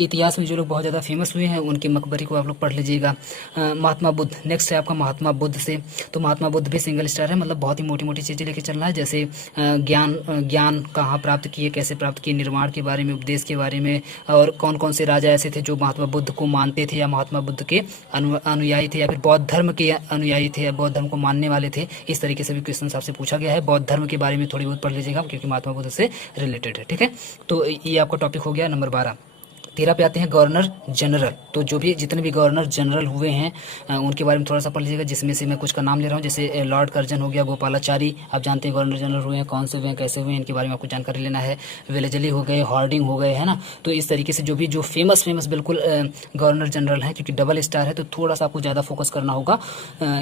इतिहास में जो लोग बहुत ज़्यादा फेमस हुए हैं उनके मकबरे को आप लोग पढ़ लीजिएगा। महात्मा बुद्ध, नेक्स्ट है आपका महात्मा बुद्ध से, तो महात्मा बुद्ध भी सिंगल स्टार है, मतलब बहुत ही मोटी मोटी चीज़ें लेके चलना है, जैसे ज्ञान कहाँ प्राप्त किए, कैसे प्राप्त किए, निर्माण के बारे में, उपदेश के बारे में, और कौन कौन से राजा ऐसे थे जो महात्मा बुद्ध को मानते थे या महात्मा बुद्ध के अनुयायी थे, या फिर बौद्ध धर्म के अनुयायी थे या बौद्ध धर्म को मानने वाले थे। इस तरीके से भी क्वेश्चन आपसे पूछा गया है। बौद्ध धर्म के बारे में थोड़ी बहुत पढ़ लीजिएगा क्योंकि महात्मा बुद्ध से रिलेटेड है, ठीक है। तो ये आपका टॉपिक हो गया नंबर 12। 13 पे आते हैं गवर्नर जनरल। तो जो भी जितने भी गवर्नर जनरल हुए हैं उनके बारे में थोड़ा सा पढ़ लीजिएगा, जिसमें से मैं कुछ का नाम ले रहा हूँ। जैसे लॉर्ड कर्जन हो गया, गोपालाचारी, आप जानते हैं गवर्नर जनरल हुए हैं, कौन से हुए हैं, कैसे हुए हैं, इनके बारे में आपको जानकारी लेना है। वेलेजली हो गए, हार्डिंग हो गए, है ना। तो इस तरीके से जो फेमस बिल्कुल गवर्नर जनरल हैं, क्योंकि डबल स्टार है तो थोड़ा सा आपको ज़्यादा फोकस करना होगा,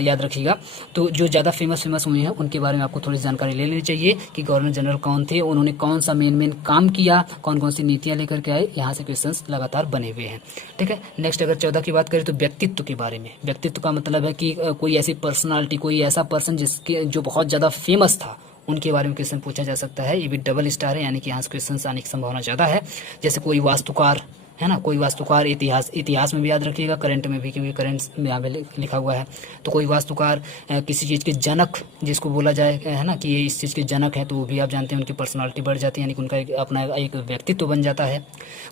याद रखिएगा। तो जो ज़्यादा फेमस हुए हैं उनके बारे में आपको थोड़ी जानकारी ले लेनी चाहिए कि गवर्नर जनरल कौन थे, उन्होंने कौन सा मेन काम किया, कौन कौन सी नीतियाँ लेकर के आए। यहाँ से क्वेश्चन लगातार बने हुए हैं, ठीक है। नेक्स्ट अगर 14 की बात करें तो व्यक्तित्व के बारे में। व्यक्तित्व का मतलब है कि कोई ऐसी पर्सनालिटी, कोई ऐसा पर्सन जिसके जो बहुत ज़्यादा फेमस था, उनके बारे में क्वेश्चन पूछा जा सकता है। ये भी डबल स्टार है, यानी कि यहाँ से क्वेश्चन आने की संभावना ज़्यादा है। जैसे कोई वास्तुकार, है ना, कोई वास्तुकार, इतिहास में भी याद रखिएगा, करंट में भी, क्योंकि करंट में यहाँ पे लिखा हुआ है। तो कोई वास्तुकार, किसी चीज़ के जनक जिसको बोला जाए, है ना, कि ये इस चीज़ के जनक है, तो वो भी आप जानते हैं उनकी पर्सनालिटी बढ़ जाती है, यानी कि उनका अपना एक व्यक्तित्व बन जाता है।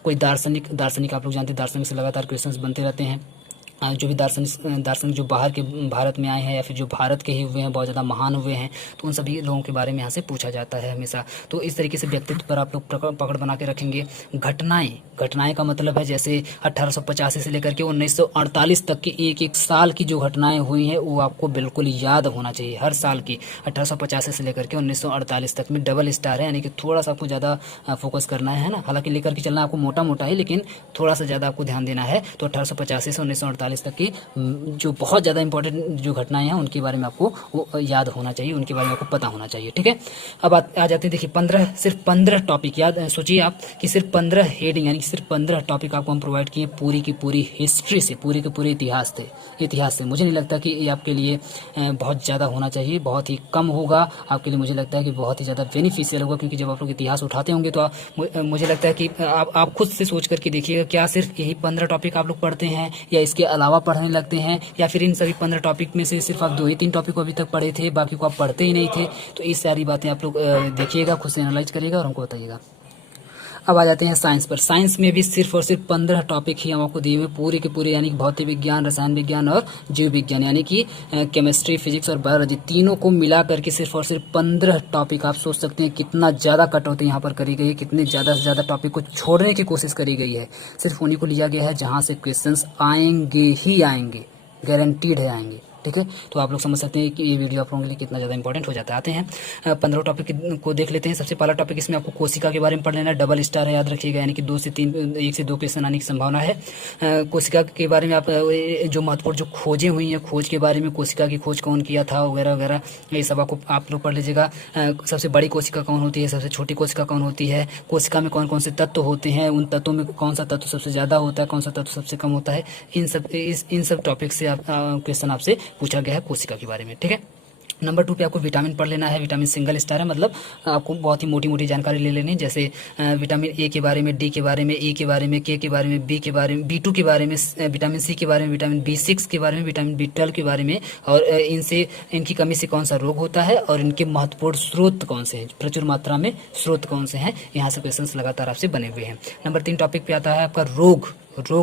कोई दार्शनिक आप लोग जानते हैं, दार्शनिक से लगातार क्वेश्चन बनते रहते हैं। जो भी दार्शनिक जो बाहर के भारत में आए हैं या फिर जो भारत के ही हुए हैं, बहुत ज़्यादा महान हुए हैं, तो उन सभी लोगों के बारे में यहाँ से पूछा जाता है हमेशा। तो इस तरीके से व्यक्तित्व पर आप लोग पकड़ बना के रखेंगे। घटनाएं का मतलब है जैसे 1885 से लेकर के 1948 तक की एक साल की जो घटनाएं हुई हैं वो आपको बिल्कुल याद होना चाहिए, हर साल की। 1885 से लेकर के 1948 तक में डबल स्टार है, यानी कि थोड़ा सा आपको ज़्यादा फोकस करना है ना। हालांकि लेकर के चलना आपको मोटा है, लेकिन थोड़ा सा ज़्यादा आपको ध्यान देना है। तो 1885 से 1948 तक की जो बहुत ज़्यादा इंपॉर्टेंट जो घटनाएं हैं उनके बारे में आपको वो याद होना चाहिए, उनके बारे में आपको पता होना चाहिए, ठीक है। अब आ जाते हैं, देखिए सिर्फ 15 टॉपिक याद सोचिए आप कि सिर्फ 15 हेडिंग, यानी सिर्फ 15 टॉपिक आपको हम प्रोवाइड किए पूरी की पूरी हिस्ट्री से, पूरे के पूरे इतिहास से। मुझे नहीं लगता कि ये आपके लिए बहुत ज़्यादा होना चाहिए, बहुत ही कम होगा आपके लिए। मुझे लगता है कि बहुत ही ज़्यादा बेनिफिशियल होगा, क्योंकि जब आप लोग इतिहास उठाते होंगे तो मुझे लगता है कि आप खुद से सोच करके देखिएगा, क्या सिर्फ यही 15 टॉपिक आप लोग पढ़ते हैं या इसके अलावा पढ़ने लगते हैं, या फिर इन सभी 15 टॉपिक में से सिर्फ आप 2 ही 3 टॉपिक को अभी तक पढ़े थे, बाकी को आप पढ़ते ही नहीं थे। तो इस सारी बातें आप लोग देखिएगा, खुद से एनालाइज करिएगा और हमको बताइएगा। अब आ जाते हैं साइंस पर। साइंस में भी सिर्फ और सिर्फ 15 टॉपिक ही हम आपको दिए हुए पूरे के पूरे, यानी कि भौतिक विज्ञान, रसायन विज्ञान और जीव विज्ञान, यानी कि केमिस्ट्री, फिजिक्स और बायोलॉजी, तीनों को मिला करके सिर्फ और सिर्फ 15 टॉपिक। आप सोच सकते हैं कितना ज़्यादा कटौती यहाँ पर करी गई है, कितने ज़्यादा से ज़्यादा टॉपिक को छोड़ने की कोशिश करी गई है। सिर्फ उन्हीं को लिया गया है जहाँ से क्वेश्चन आएंगे ही आएंगे, गारंटीड है आएंगे, ठीक है। तो आप लोग समझ सकते हैं कि ये वीडियो आप लोगों के लिए कितना ज़्यादा इंपॉर्टेंट हो जाता है। आते हैं 15 टॉपिक को देख लेते हैं। सबसे पहला टॉपिक इसमें आपको कोशिका के बारे में पढ़ लेना है, डबल स्टार है, याद रखिएगा, यानी कि 1 से 2 क्वेश्चन आने की संभावना है। कोशिका के बारे में आप जो महत्वपूर्ण जो खोजें हुई हैं, खोज के बारे में, कोशिका की खोज कौन किया था वगैरह वगैरह, ये सब आपको आप लोग पढ़ लीजिएगा। सबसे बड़ी कोशिका कौन होती है, सबसे छोटी कोशिका कौन होती है, कोशिका में कौन कौन से तत्व होते हैं, उन तत्वों में कौन सा तत्व सबसे ज़्यादा होता है, कौन सा तत्व सबसे कम होता है, इन सब टॉपिक से क्वेश्चन आपसे पूछा गया है कोशिका के बारे में, ठीक है। नंबर 2 पे आपको विटामिन पढ़ लेना है। विटामिन सिंगल स्टार है, मतलब आपको बहुत ही मोटी जानकारी ले लेनी है। जैसे विटामिन ए के बारे में, डी के बारे में, ई के बारे में, के बारे में, बी के बारे में, B2 के बारे में, विटामिन सी के बारे में, विटामिन B6 के बारे में, विटामिन B12 के बारे में, और इनकी कमी से कौन सा रोग होता है और इनके महत्वपूर्ण स्रोत कौन से हैं, प्रचुर मात्रा में स्रोत कौन से हैं। यहाँ से क्वेश्चन लगातार आपसे बने हुए हैं। नंबर 3 टॉपिक पे आता है आपका रोग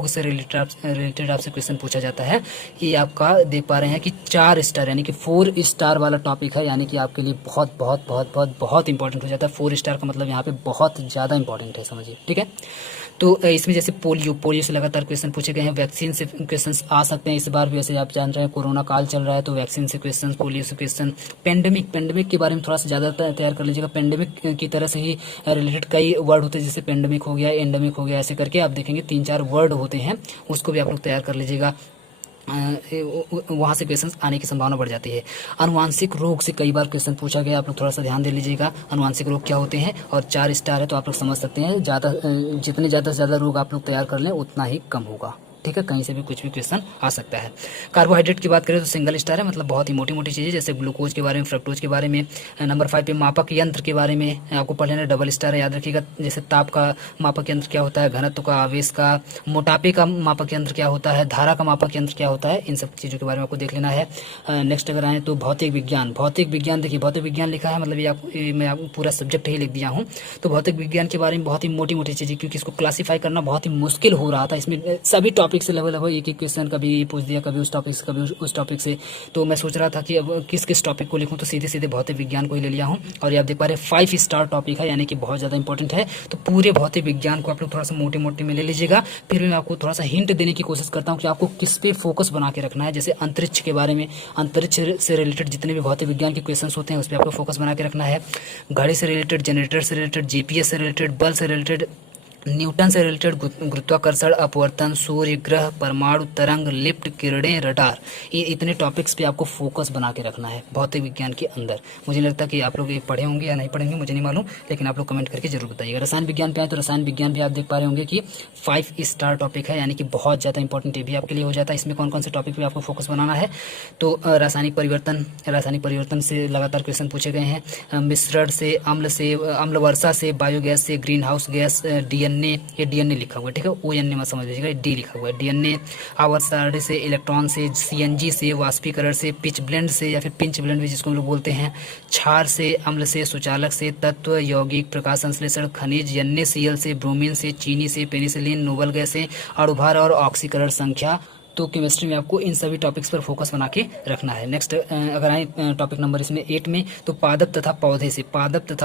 से रिलेटेड आपसे क्वेश्चन पूछा जाता है। ये आपका देख पा रहे हैं कि 4 स्टार, यानी कि 4 स्टार वाला टॉपिक है, यानी कि आपके लिए बहुत इंपॉर्टेंट हो जाता है। 4 स्टार का मतलब यहाँ पे बहुत ज़्यादा इंपॉर्टेंट है, समझिए, ठीक है। तो इसमें जैसे पोलियो से लगातार क्वेश्चन पूछे गए हैं, वैक्सीन से क्वेश्चन आ सकते हैं इस बार भी। ऐसे आप जान रहे हैं कोरोना काल चल रहा है, तो वैक्सीन से क्वेश्चन, पोलियो से क्वेश्चन, पेंडेमिक के बारे में थोड़ा सा ज़्यादा तैयार कर लीजिएगा। पेंडेमिक की तरह से ही रिलेटेड कई वर्ड होते हैं, जैसे पेंडेमिक हो गया, एंडेमिक हो गया, ऐसे करके आप देखेंगे 3-4 वर्ड होते हैं, उसको भी आप लोग तैयार कर लीजिएगा। वहाँ से क्वेश्चन आने की संभावना बढ़ जाती है। अनुवांशिक रोग से कई बार क्वेश्चन पूछा गया, आप लोग थोड़ा सा ध्यान दे लीजिएगा अनुवांशिक रोग क्या होते हैं। और 4 स्टार है तो आप लोग समझ सकते हैं, जितने ज़्यादा से ज़्यादा रोग आप लोग तैयार कर लें उतना ही कम होगा, ठीक है, कहीं से भी कुछ भी क्वेश्चन आ सकता है। कार्बोहाइड्रेट की बात करें तो सिंगल स्टार है, मतलब बहुत ही मोटी मोटी चीज़ें, जैसे ग्लूकोज के बारे में, फ्रक्टोज के बारे में। नंबर 5 पे मापक यंत्र के बारे में आपको पढ़ लेना, डबल स्टार है, याद रखिएगा। जैसे ताप का मापक यंत्र क्या होता है, घनत्व का, आवेश का, मोटापे का मापक यंत्र क्या होता है, धारा का मापक यंत्र क्या होता है, इन सब चीज़ों के बारे में आपको देख लेना है। नेक्स्ट अगर आए तो भौतिक विज्ञान। भौतिक विज्ञान देखिए, भौतिक विज्ञान लिखा है, मतलब ये मैं आपको पूरा सब्जेक्ट ही लिख दिया हूँ। तो भौतिक विज्ञान के बारे में बहुत ही मोटी मोटी चीज़ें, क्योंकि इसको क्लासीफाई करना बहुत ही मुश्किल हो रहा था। इसमें सभी टॉपिक से लगभग एक एक क्वेश्चन कभी पूछ दिया, कभी उस टॉपिक से, कभी उस टॉपिक से। तो मैं सोच रहा था कि अब किस किस टॉपिक को लिखूं, तो सीधे सीधे भौतिक विज्ञान को ही ले लिया हूं। और ये आप देख पा रहे 5 स्टार टॉपिक है, यानी कि बहुत ज़्यादा इंपॉर्टेंट है। तो पूरे भौतिक विज्ञान को आप लोग थोड़ा सा मोटे मोटे में ले लीजिएगा। फिर भी मैं आपको थोड़ा सा हिंट देने की कोशिश करता हूँ कि आपको किस पे फोकस बना के रखना है। जैसे अंतरिक्ष के बारे में, अंतरिक्ष से रिलेटेड जितने भी भौतिक विज्ञान के क्वेश्चन होते हैं उस पर आपको फोकस बना के रखना है। घड़ी से रिलेटेड, जनरेटर से रिलेटेड, जीपीएस से रिलेटेड, बल से रिलेटेड, न्यूटन से रिलेटेड, गुरुत्वाकर्षण, अपवर्तन, सूर्य, ग्रह, परमाणु, तरंग, लिफ्ट, किरणें, रडार, ये इतने टॉपिक्स पे आपको फोकस बना के रखना है भौतिक विज्ञान के अंदर। मुझे लगता है कि आप लोग ये पढ़े होंगे या नहीं पढ़ेंगे मुझे नहीं मालूम, लेकिन आप लोग कमेंट करके जरूर बताइएगा। रसायन विज्ञान पे आए तो रसायन विज्ञान भी आप देख पा रहे होंगे कि 5 स्टार टॉपिक है, यानी कि बहुत ज़्यादा इंपॉर्टेंट ये भी आपके लिए हो जाता है। इसमें कौन कौन से टॉपिक पे आपको फोकस बनाना है, तो रासायनिक परिवर्तन से लगातार क्वेश्चन पूछे गए हैं। मिश्रण से, अम्ल वर्षा से, बायोगैस से, ग्रीन हाउस गैस, डीएनए, ये डीएनए लिखा हुआ है, ठीक है, ONA मत समझ लीजिएगा, डी लिखा हुआ है, डीएनए। आवर्त सारणी से, इलेक्ट्रॉन से, सीएनजी से, वाष्पीकरण से, पिच ब्लेंड से या फिर पिंच ब्लेंड भी जिसको हम लोग बोलते हैं, क्षार से, अम्ल से, सुचालक से, तत्व, यौगिक, प्रकाश संश्लेषण, खनिज, NaCl से, ब्रोमीन से, चीनी से, पेनिसिलिन, नोबल गैस से, अणुभार और ऑक्सीकरण संख्या। तो केमिस्ट्री में आपको इन सभी टॉपिक्स पर फोकस बना के रखना है। नेक्स्ट अगर आए टॉपिक नंबर इसमें 8 में, तो पादप तथा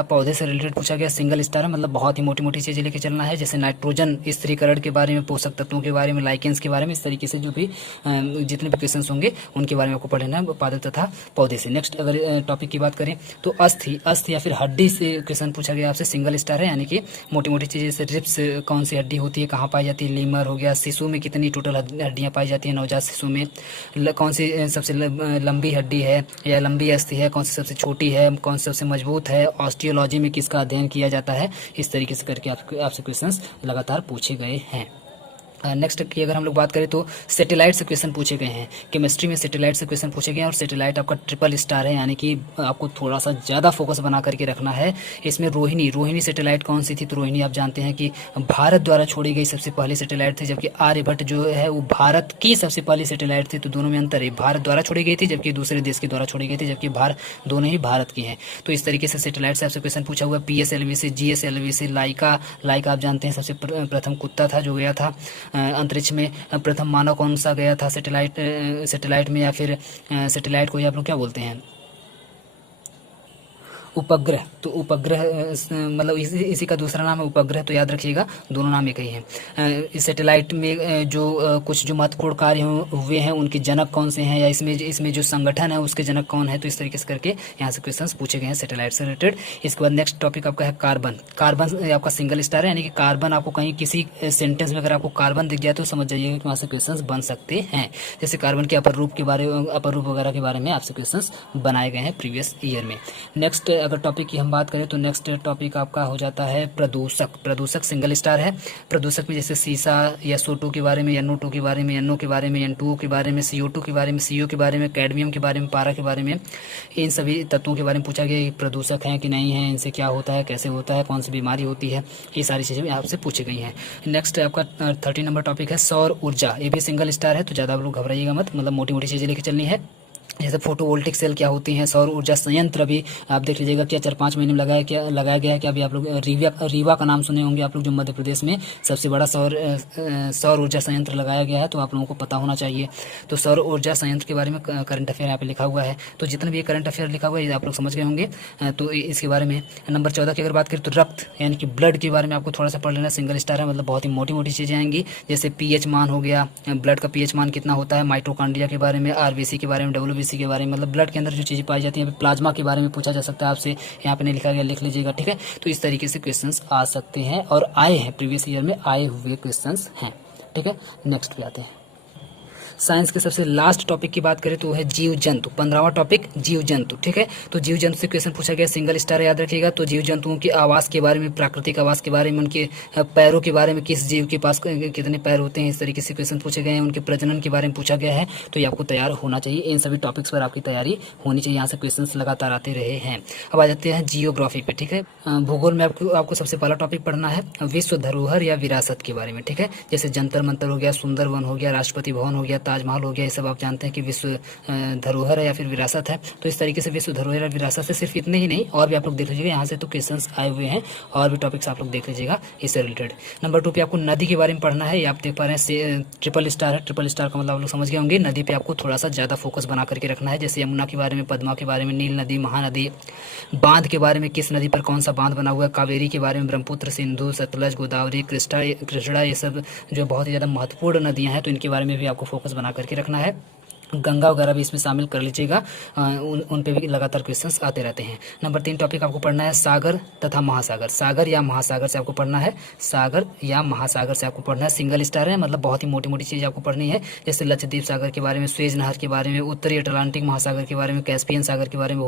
पौधे से रिलेटेड पूछा गया, सिंगल स्टार है, मतलब बहुत ही मोटी मोटी चीज़ें लेके चलना है। जैसे नाइट्रोजन स्थिरीकरण के बारे में, पोषक तत्वों के बारे में, लाइकेंस के बारे में, इस तरीके से जो भी जितने भी क्वेश्चन होंगे उनके बारे में आपको पढ़ना है पादप तथा पौधे से। नेक्स्ट अगर टॉपिक की बात करें तो अस्थि या फिर हड्डी से क्वेश्चन पूछा गया आपसे, सिंगल स्टार है, यानी कि मोटी मोटी चीज़ें जैसे रिब्स कौन सी हड्डी होती है, कहाँ पाई जाती है, लीमर हो गया, शिशु में कितनी टोटल हड्डियाँ पाई जाती है, नवजात शिशु में कौन सी सबसे लंबी हड्डी है या लंबी अस्थि है, कौन सी सबसे छोटी है, कौन सी सबसे मजबूत है, ऑस्टियोलॉजी में किसका अध्ययन किया जाता है, इस तरीके से करके आपसे क्वेश्चंस लगातार पूछे गए हैं। नेक्स्ट की अगर हम लोग बात करें तो सैटेलाइट से क्वेश्चन पूछे गए हैं। केमिस्ट्री में सैटेलाइट से क्वेश्चन पूछे गए हैं और सैटेलाइट आपका ट्रिपल स्टार है, यानी कि आपको थोड़ा सा ज़्यादा फोकस बना करके रखना है। इसमें रोहिणी सैटेलाइट कौन सी थी, तो रोहिणी आप जानते हैं कि भारत द्वारा छोड़ी गई सबसे पहली सैटेलाइट थी, जबकि आर्यभट्ट जो है वो भारत की सबसे पहली सैटेलाइट थी। तो दोनों में अंतर है, भारत द्वारा छोड़ी गई थी जबकि दूसरे देश के द्वारा छोड़ी गई थी, जबकि दोनों ही भारत की हैं। तो इस तरीके से सैटेलाइट से आपसे क्वेश्चन पूछा हुआ। PSLV से, GSLV से, लाइका आप जानते हैं सबसे प्रथम कुत्ता था जो गया था अंतरिक्ष में। प्रथम मानव कौन सा गया था सैटेलाइट में, या फिर सैटेलाइट को आप लोग क्या बोलते हैं, उपग्रह। तो उपग्रह मतलब इसी का दूसरा नाम है उपग्रह, तो याद रखिएगा दोनों नाम एक ही हैं। इस सैटेलाइट में जो कुछ जो महत्वपूर्ण कार्य हुए हैं उनके जनक कौन से हैं, या इसमें जो संगठन है उसके जनक कौन है, तो इस तरीके से करके यहाँ से क्वेश्चंस पूछे गए हैं सैटेलाइट से रिलेटेड। इसके बाद नेक्स्ट टॉपिक आपका है कार्बन आपका सिंगल स्टार है, यानी कि कार्बन आपको कहीं किसी सेंटेंस में अगर आपको कार्बन दिख जाए तो समझ जाइए कि वहाँ से क्वेश्चन बन सकते हैं। जैसे कार्बन के अपर रूप वगैरह के बारे में आपसे क्वेश्चन बनाए गए हैं प्रीवियस ईयर में। नेक्स्ट अगर टॉपिक की हम बात करें तो नेक्स्ट टॉपिक आपका हो जाता है प्रदूषक सिंगल स्टार है। प्रदूषक में जैसे सीसा या SO2 के बारे में, NO2 के बारे में, NO के बारे में, N2O के बारे में, CO2 के बारे में, CO के बारे में, कैडमियम के बारे में, पारा के बारे में, इन सभी तत्वों के बारे में पूछा गया। ये प्रदूषक हैं कि नहीं है, इनसे क्या होता है, कैसे होता है, कौन सी बीमारी होती है, ये सारी चीज़ें आपसे पूछी गई हैं। नेक्स्ट आपका 30 नंबर टॉपिक है सौर ऊर्जा। ये भी सिंगल स्टार है, तो ज़्यादा आप लोग घबराइएगा मत, मतलब मोटी मोटी चीज़ें लेके चलनी है। जैसे फोटोवोल्टिक सेल क्या होती हैं, सौर ऊर्जा संयंत्र भी आप देख लीजिएगा क्या 4-5 महीने में लगाया गया है क्या। अभी आप लोग रीवा का नाम सुने होंगे आप लोग, जो मध्य प्रदेश में सबसे बड़ा सौर ऊर्जा संयंत्र लगाया गया है, तो आप लोगों को पता होना चाहिए। तो सौर ऊर्जा संयंत्र के बारे में करंट अफेयर यहाँ पे लिखा हुआ है, तो जितने भी करंट अफेयर लिखा हुआ है आप लोग समझ गए होंगे। तो इसके बारे में नंबर 14 की अगर बात करें तो रक्त यानी कि ब्लड के बारे में आपको थोड़ा सा पढ़ लेना। सिंगल स्टार है, मतलब बहुत ही मोटी मोटी चीज़ें आएंगी, जैसे pH मान हो गया, ब्लड का pH मान कितना होता है, माइटोकॉन्ड्रिया के बारे में, RBC के बारे में, WBC के बारे में, मतलब ब्लड के अंदर जो चीज़ें पाई जाती हैं। प्लाज्मा के बारे में पूछा जा सकता है आपसे, यहाँ पे नहीं लिखा गया, लिख लीजिएगा, ठीक है। तो इस तरीके से क्वेश्चंस आ सकते हैं और आए हैं, प्रीवियस ईयर में आए हुए क्वेश्चंस हैं, ठीक है। नेक्स्ट पे आते हैं। साइंस के सबसे लास्ट टॉपिक की बात करें तो वो है जीव जंतु, 15वां टॉपिक जीव जंतु, ठीक है। तो जीव जंतु से क्वेश्चन पूछा गया, सिंगल स्टार याद रखिएगा। तो जीव जंतुओं के आवास के बारे में, प्राकृतिक आवास के बारे में, उनके पैरों के बारे में, किस जीव के पास कितने पैर होते हैं, इस तरीके से क्वेश्चन पूछे गए हैं। उनके प्रजनन के बारे में पूछा गया है। तो ये आपको तैयार होना चाहिए, इन सभी टॉपिक्स पर आपकी तैयारी होनी चाहिए। यहाँ से क्वेश्चन लगातार आते रहे हैं। अब आ जाते हैं जियोग्राफी पे, ठीक है। भूगोल में आपको सबसे पहला टॉपिक पढ़ना है विश्व धरोहर या विरासत के बारे में, ठीक है। जैसे जंतर मंतर हो गया, सुंदरवन हो गया, राष्ट्रपति भवन हो गया, ताजमहल हो गया, ये सब आप जानते हैं कि विश्व धरोहर है या फिर विरासत है। तो इस तरीके से विश्व धरोहर और विरासत से सिर्फ इतने ही नहीं, और भी आप लोग देख लीजिएगा, यहाँ से तो क्वेश्चंस आए हुए हैं, और भी टॉपिक्स आप लोग देख लीजिएगा इससे रिलेटेड। नंबर 2 पे आपको नदी के बारे में पढ़ना है। ये आप देख पा रहे हैं ट्रिपल स्टार है। ट्रिपल स्टार का मतलब आप लोग समझ गए होंगे। नदी पे आपको थोड़ा सा ज़्यादा फोकस बना करके रखना है। जैसे यमुना के बारे में, पद्मा के बारे में, नील नदी, महानदी, बांध के बारे में, किस नदी पर कौन सा बांध बना हुआ है, कावेरी के बारे में, ब्रह्मपुत्र, सिंधु, सतलज, गोदावरी, कृष्णा, ये सब जो बहुत ही ज़्यादा महत्वपूर्ण नदियाँ हैं, तो इनके बारे में भी आपको फोकस बना करके रखना है। गंगा वगैरह भी इसमें शामिल कर लीजिएगा, उन पे भी लगातार क्वेश्चंस आते रहते हैं। नंबर 3 टॉपिक आपको पढ़ना है सागर तथा महासागर। सागर या महासागर से आपको पढ़ना है, सागर या महासागर से आपको पढ़ना है। सिंगल स्टार है, मतलब बहुत ही मोटी मोटी चीज़ आपको पढ़नी है। जैसे लक्षद्वीप सागर के बारे में, स्वेज नहर के बारे में, उत्तरी अटलांटिक महासागर के बारे में, कैस्पियन सागर के बारे में,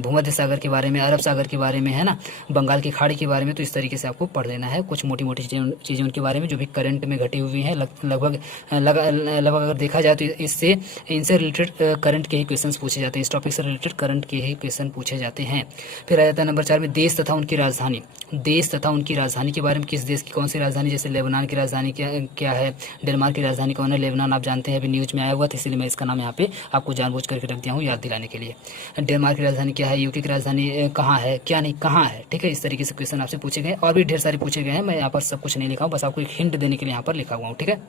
भूमध्य सागर के बारे में, अरब सागर के बारे में, है ना, बंगाल की खाड़ी के बारे में। तो इस तरीके से आपको पढ़ लेना है कुछ मोटी मोटी चीज़ें उनके बारे में जो भी करंट में घटी हुई हैं। लगभग अगर देखा जाए तो इनसे रिलेटेड करंट के ही क्वेश्चंस पूछे जाते हैं। इस टॉपिक से रिलेटेड करंट के ही क्वेश्चन पूछे जाते हैं। फिर आ जाता है नंबर 4 में देश तथा उनकी राजधानी। देश तथा उनकी राजधानी के बारे में, किस देश की कौन सी राजधानी, जैसे लेबनान की राजधानी क्या है, डेनमार्क की राजधानी कौन है। लेबनान आप जानते हैं अभी न्यूज़ में आया हुआ था, इसलिए मैं इसका नाम यहाँ पे आपको जानबूझ करके रख दिया हूँ याद दिलाने के लिए। डेनमार्क की राजधानी क्या है, यूके की राजधानी कहाँ है, क्या नहीं कहाँ है, ठीक है। इस तरीके से क्वेश्चन आपसे पूछे गए, और भी ढेर सारे पूछे गए हैं। मैं यहाँ पर सब कुछ नहीं लिखा हूँ, बस आपको एक हिंट देने के लिए यहाँ पर लिखा हुआ हूँ, ठीक है।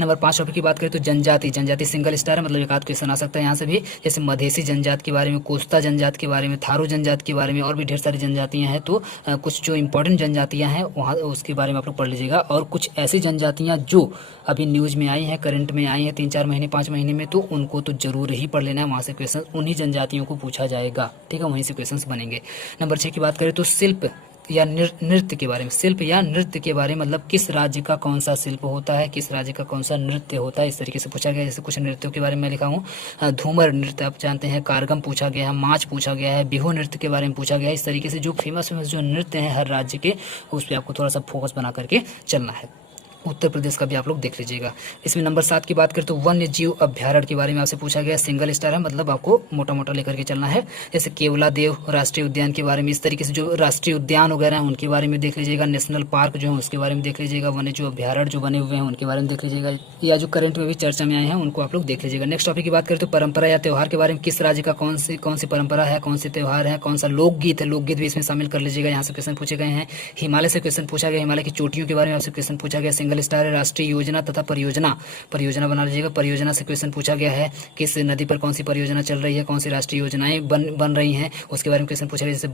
नंबर 5 टॉपिक की बात करें तो जनजाति सिंगल स्टार है, मतलब एक आध क्वेश्चन आ सकता है यहाँ से भी। जैसे मधेसी जनजाति के बारे में, कोस्ता जनजाति के बारे में, थारू जनजाति के बारे में, और भी ढेर सारी जनजातियाँ हैं। तो कुछ जो इंपॉर्टेंट जनजातियाँ हैं वहाँ उसके बारे में आप लोग पढ़ लीजिएगा। और कुछ ऐसी जनजातियाँ जो अभी न्यूज़ में आई हैं, करंट में आई हैं 3-4 महीने 5 महीने में, तो उनको तो जरूर ही पढ़ लेना है। वहाँ से क्वेश्चन उन्हीं जनजातियों को पूछा जाएगा, ठीक है, वहीं से क्वेश्चन बनेंगे। नंबर 6 की बात करें तो शिल्प या नृत्य के बारे में। शिल्प या नृत्य के बारे में मतलब किस राज्य का कौन सा शिल्प होता है, किस राज्य का कौन सा नृत्य होता है, इस तरीके से पूछा गया। जैसे कुछ नृत्यों के बारे में लिखा हूँ, धूमर नृत्य आप जानते हैं, कारगम पूछा गया है, माच पूछा गया है, बिहू नृत्य के बारे में पूछा गया है। इस तरीके से जो फेमस जो नृत्य हैं हर राज्य के, उस पर आपको थोड़ा सा फोकस बना करके चलना है। उत्तर प्रदेश का भी आप लोग देख लीजिएगा। इसमें नंबर 7 की बात करें तो वन्य जीव अभ्यारण्य के बारे में आपसे पूछा गया। सिंगल स्टार है, मतलब आपको मोटा मोटा लेकर के चलना है। जैसे केवला देव राष्ट्रीय उद्यान के बारे में, इस तरीके से जो राष्ट्रीय उद्यान वगैरह हैं उनके बारे में देख लीजिएगा। नेशनल पार्क जो है उसके बारे में देख लीजिएगा। वन्य जीव अभ्यारण्य जो बने हुए हैं उनके बारे में देख लीजिएगा, या जो करंट में भी चर्चा में आए हैं उनको आप लोग देख लीजिएगा। नेक्स्ट टॉपिक की बात करें तो परंपरा या त्यौहार के बारे में, किस राज्य का कौन सी परंपरा है, कौन से त्यौहार है, कौन सा लोकगीत है, लोकगीत भी इसमें शामिल कर लीजिएगा। यहाँ से क्वेश्चन पूछे गए हैं। हिमालय से क्वेश्चन पूछा गया, हिमालय की चोटियों के बारे में आपसे क्वेश्चन पूछा गया। सिंगल स्टार है। राष्ट्रीय योजना तथा परियोजना बना लीजिएगा। परियोजना से क्वेश्चन पूछा गया है, किस नदी पर कौन सी परियोजना चल रही है, कौन सी राष्ट्रीय योजनाएं बन रही हैं, उसके बारे में क्वेश्चन पूछा गया। जैसे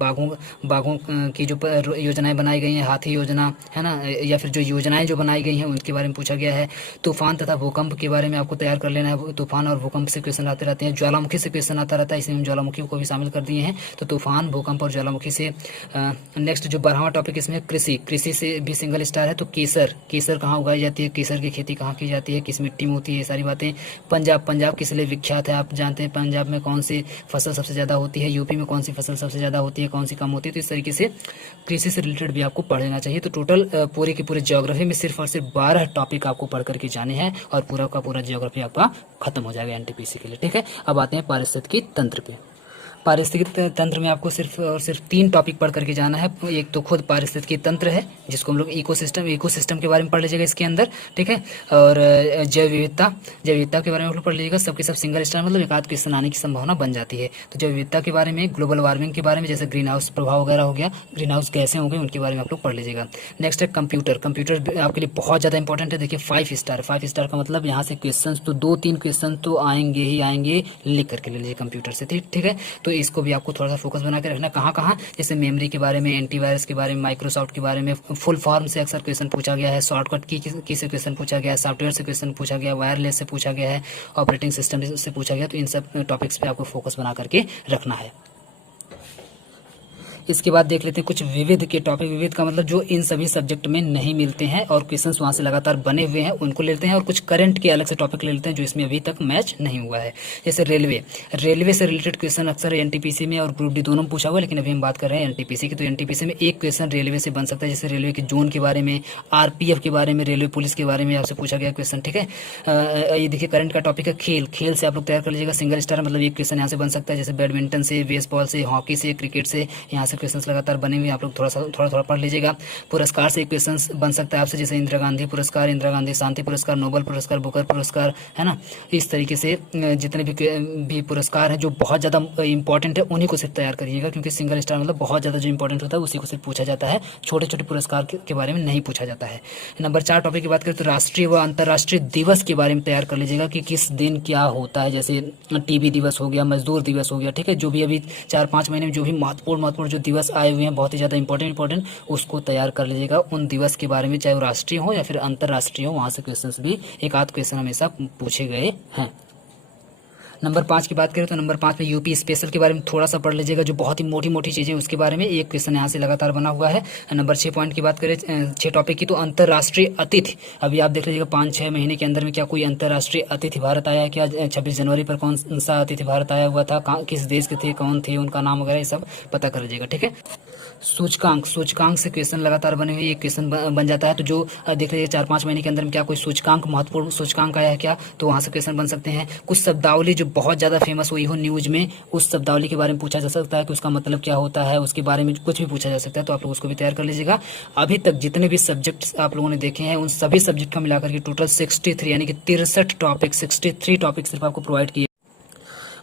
बाघों की जो योजनाएं बनाई गई हैं, हाथी योजना है ना, या फिर जो योजनाएं जो बनाई गई हैं उनके बारे में पूछा गया है। तूफान तथा भूकंप के बारे में आपको तैयार कर लेना है। तूफान और भूकंप से क्वेश्चन आते रहते हैं। ज्वालामुखी से क्वेश्चन आता रहता है, इसमें हम ज्वालामुखी को भी शामिल कर दिए हैं। तो तूफान, भूकंप और ज्वालामुखी से। नेक्स्ट जो 12वां टॉपिक इसमें कृषि से भी सिंगल स्टार है। तो केसर कहाँ उगाई जाती है, केसर की खेती कहाँ की जाती है, किस मिट्टी में होती है, ये सारी बातें। पंजाब किस लिए विख्यात है, आप जानते हैं पंजाब में कौन सी फसल सबसे ज़्यादा होती है, यूपी में कौन सी फसल सबसे ज़्यादा होती है, कौन सी कम होती है। तो इस तरीके से कृषि से रिलेटेड भी आपको पढ़ लेना चाहिए। तो टोटल पूरे की पूरे ज्योग्राफी में सिर्फ और सिर्फ 12 टॉपिक आपको पढ़ करके जाने हैं और पूरा का पूरा ज्योग्राफी आपका खत्म हो जाएगा एनटीपीसी के लिए, ठीक है। अब आते हैं पारिस्थितिकी तंत्र पे। पारिस्थितिकी तंत्र में आपको सिर्फ और सिर्फ 3 टॉपिक पढ़ करके जाना है। एक तो खुद पारिस्थितिकी तंत्र है, जिसको हम लोग इकोसिस्टम के बारे में पढ़ लीजिएगा इसके अंदर, ठीक है। और जैव विविधता के बारे में पढ़ लीजिएगा। सबके सब सिंगल स्टार, मतलब एक आध क्वेश्चन आने की संभावना बन जाती है। तो जैव विविधता के बारे में, ग्लोबल वार्मिंग के बारे में, जैसे ग्रीन हाउस प्रभाव वगैरह हो गया, ग्रीन हाउस गैसें हो गई, उनके बारे में आप लोग पढ़ लीजिएगा। नेक्स्ट है कंप्यूटर आपके लिए बहुत ज़्यादा इंपॉर्टेंट है। देखिए 5 स्टार का मतलब यहाँ से क्वेश्चन तो 2-3 क्वेश्चन तो आएंगे ही आएंगे, लिख करके ले लीजिए कंप्यूटर से, ठीक है। तो इसको भी आपको थोड़ा फोकस बना के रखना। कहाँ जैसे मेमोरी के बारे में, एंटीवायरस के बारे में, माइक्रोसॉफ्ट के बारे में, फुल फॉर्म से अक्सर क्वेश्चन पूछा गया है। शॉर्टकट की से क्वेश्चन पूछा गया है, सॉफ्टवेयर से क्वेश्चन पूछा गया, वायरलेस से पूछा गया है, ऑपरेटिंग सिस्टम से पूछा गया। तो इन सब टॉपिक्स पे आपको फोकस बना करके रखना है। इसके बाद देख लेते हैं कुछ विविध के टॉपिक। विविध का मतलब जो इन सभी सब्जेक्ट में नहीं मिलते हैं और क्वेश्चंस वहां से लगातार बने हुए हैं उनको लेते हैं, और कुछ करंट के अलग से टॉपिक ले लेते हैं जो इसमें अभी तक मैच नहीं हुआ है। जैसे रेलवे से रिलेटेड क्वेश्चन अक्सर एनटीपीसी में और ग्रुप डी दोनों में पूछा हुआ है, लेकिन अभी हम बात कर रहे हैं एनटीपीसी की। तो एनटीपीसी में एक क्वेश्चन रेलवे से बन सकता है, जैसे रेलवे के जोन के बारे में, आरपीएफ के बारे में, रेलवे पुलिस के बारे में आपसे पूछा गया क्वेश्चन। ठीक है, ये देखिए करंट का टॉपिक है खेल से आप लोग तैयार कर लीजिएगा। सिंगल स्टार मतलब एक क्वेश्चन यहाँ से बन सकता है, जैसे बैडमिंटन से, बेसबॉल से, हॉकी से, क्रिकेट से, यहाँ से क्वेश्चन लगातार बने हुए, आप लोग थोड़ा पढ़ लीजिएगा। पुरस्कार से एक क्वेश्चन बन सकता है आपसे, जैसे इंदिरा गांधी पुरस्कार, इंदिरा गांधी शांति पुरस्कार, नोबेल पुरस्कार, बुकर पुरस्कार, है ना। इस तरीके से जितने भी पुरस्कार हैं जो बहुत ज़्यादा इंपॉर्टेंट है उन्हीं को सिर्फ तैयार करिएगा, क्योंकि सिंगल स्टार मतलब बहुत ज़्यादा जो इंपॉर्टेंट होता है उसी को सिर्फ पूछा जाता है, छोटे छोटे पुरस्कार के बारे में नहीं पूछा जाता है। नंबर 4 टॉपिक की बात करें तो राष्ट्रीय व अंतर्राष्ट्रीय दिवस के बारे में तैयार कर लीजिएगा कि किस दिन क्या होता है, जैसे टीबी दिवस हो गया, मजदूर दिवस हो गया। ठीक है, जो भी अभी 4-5 महीने में जो भी महत्वपूर्ण जो दिवस आए हुए हैं बहुत ही ज़्यादा इंपॉर्टेंट उसको तैयार कर लीजिएगा उन दिवस के बारे में, चाहे वो राष्ट्रीय हो या फिर अंतर्राष्ट्रीय हो, वहाँ से क्वेश्चन भी एक आध क्वेश्चन हमेशा पूछे गए हैं। नंबर 5 की बात करें तो नंबर 5 में यूपी स्पेशल के बारे में थोड़ा सा पढ़ लीजिएगा, जो बहुत ही मोटी चीज़ें उसके बारे में एक क्वेश्चन यहाँ से लगातार बना हुआ है। नंबर 6 पॉइंट की बात करें 6 टॉपिक की तो अंतर्राष्ट्रीय अतिथि, अभी आप देख लीजिएगा 5-6 महीने के अंदर में क्या कोई अंतर्राष्ट्रीय अतिथि भारत आया है क्या, 26 जनवरी पर कौन सा अतिथि भारत आया हुआ था, किस देश के थे, कौन थे, उनका नाम वगैरह ये सब पता कर लीजिएगा। ठीक है, सूचकांक से क्वेश्चन लगातार बने हुए एक क्वेश्चन बन जाता है, तो जो देख लीजिए 4-5 महीने के अंदर में क्या कोई सूचकांक महत्वपूर्ण सूचकांक आया है क्या, तो वहाँ से क्वेश्चन बन सकते हैं। कुछ शब्दावली जो बहुत ज़्यादा फेमस हुई हो न्यूज में, उस शब्दावली के बारे में पूछा जा सकता है कि उसका मतलब क्या होता है, उसके बारे में कुछ भी पूछा जा सकता है, तो आप लोग उसको भी तैयार कर लीजिएगा। अभी तक जितने भी सब्जेक्ट आप लोगों ने देखे हैं उन सभी सब्जेक्ट का मिलाकर के टोटल 63 यानी कि 63 टॉपिक सिर्फ आपको प्रोवाइड किए।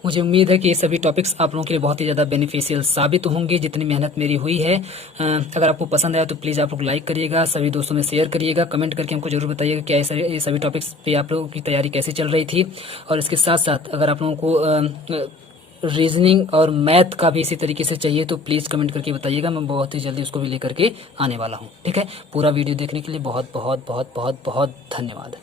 मुझे उम्मीद है कि ये सभी टॉपिक्स आप लोगों के लिए बहुत ही ज़्यादा बेनिफिशियल साबित होंगे, जितनी मेहनत मेरी हुई है। अगर आपको पसंद आया तो प्लीज़ आप लोग लाइक करिएगा, सभी दोस्तों में शेयर करिएगा, कमेंट करके हमको जरूर बताइएगा क्या ये सभी टॉपिक्स पे आप लोगों की तैयारी कैसी चल रही थी। और इसके साथ साथ अगर आप लोगों को रीजनिंग और मैथ का भी इसी तरीके से चाहिए तो प्लीज़ कमेंट करके बताइएगा, मैं बहुत ही जल्दी उसको भी लेकर के आने वाला हूँ। ठीक है, पूरा वीडियो देखने के लिए बहुत बहुत बहुत बहुत बहुत धन्यवाद।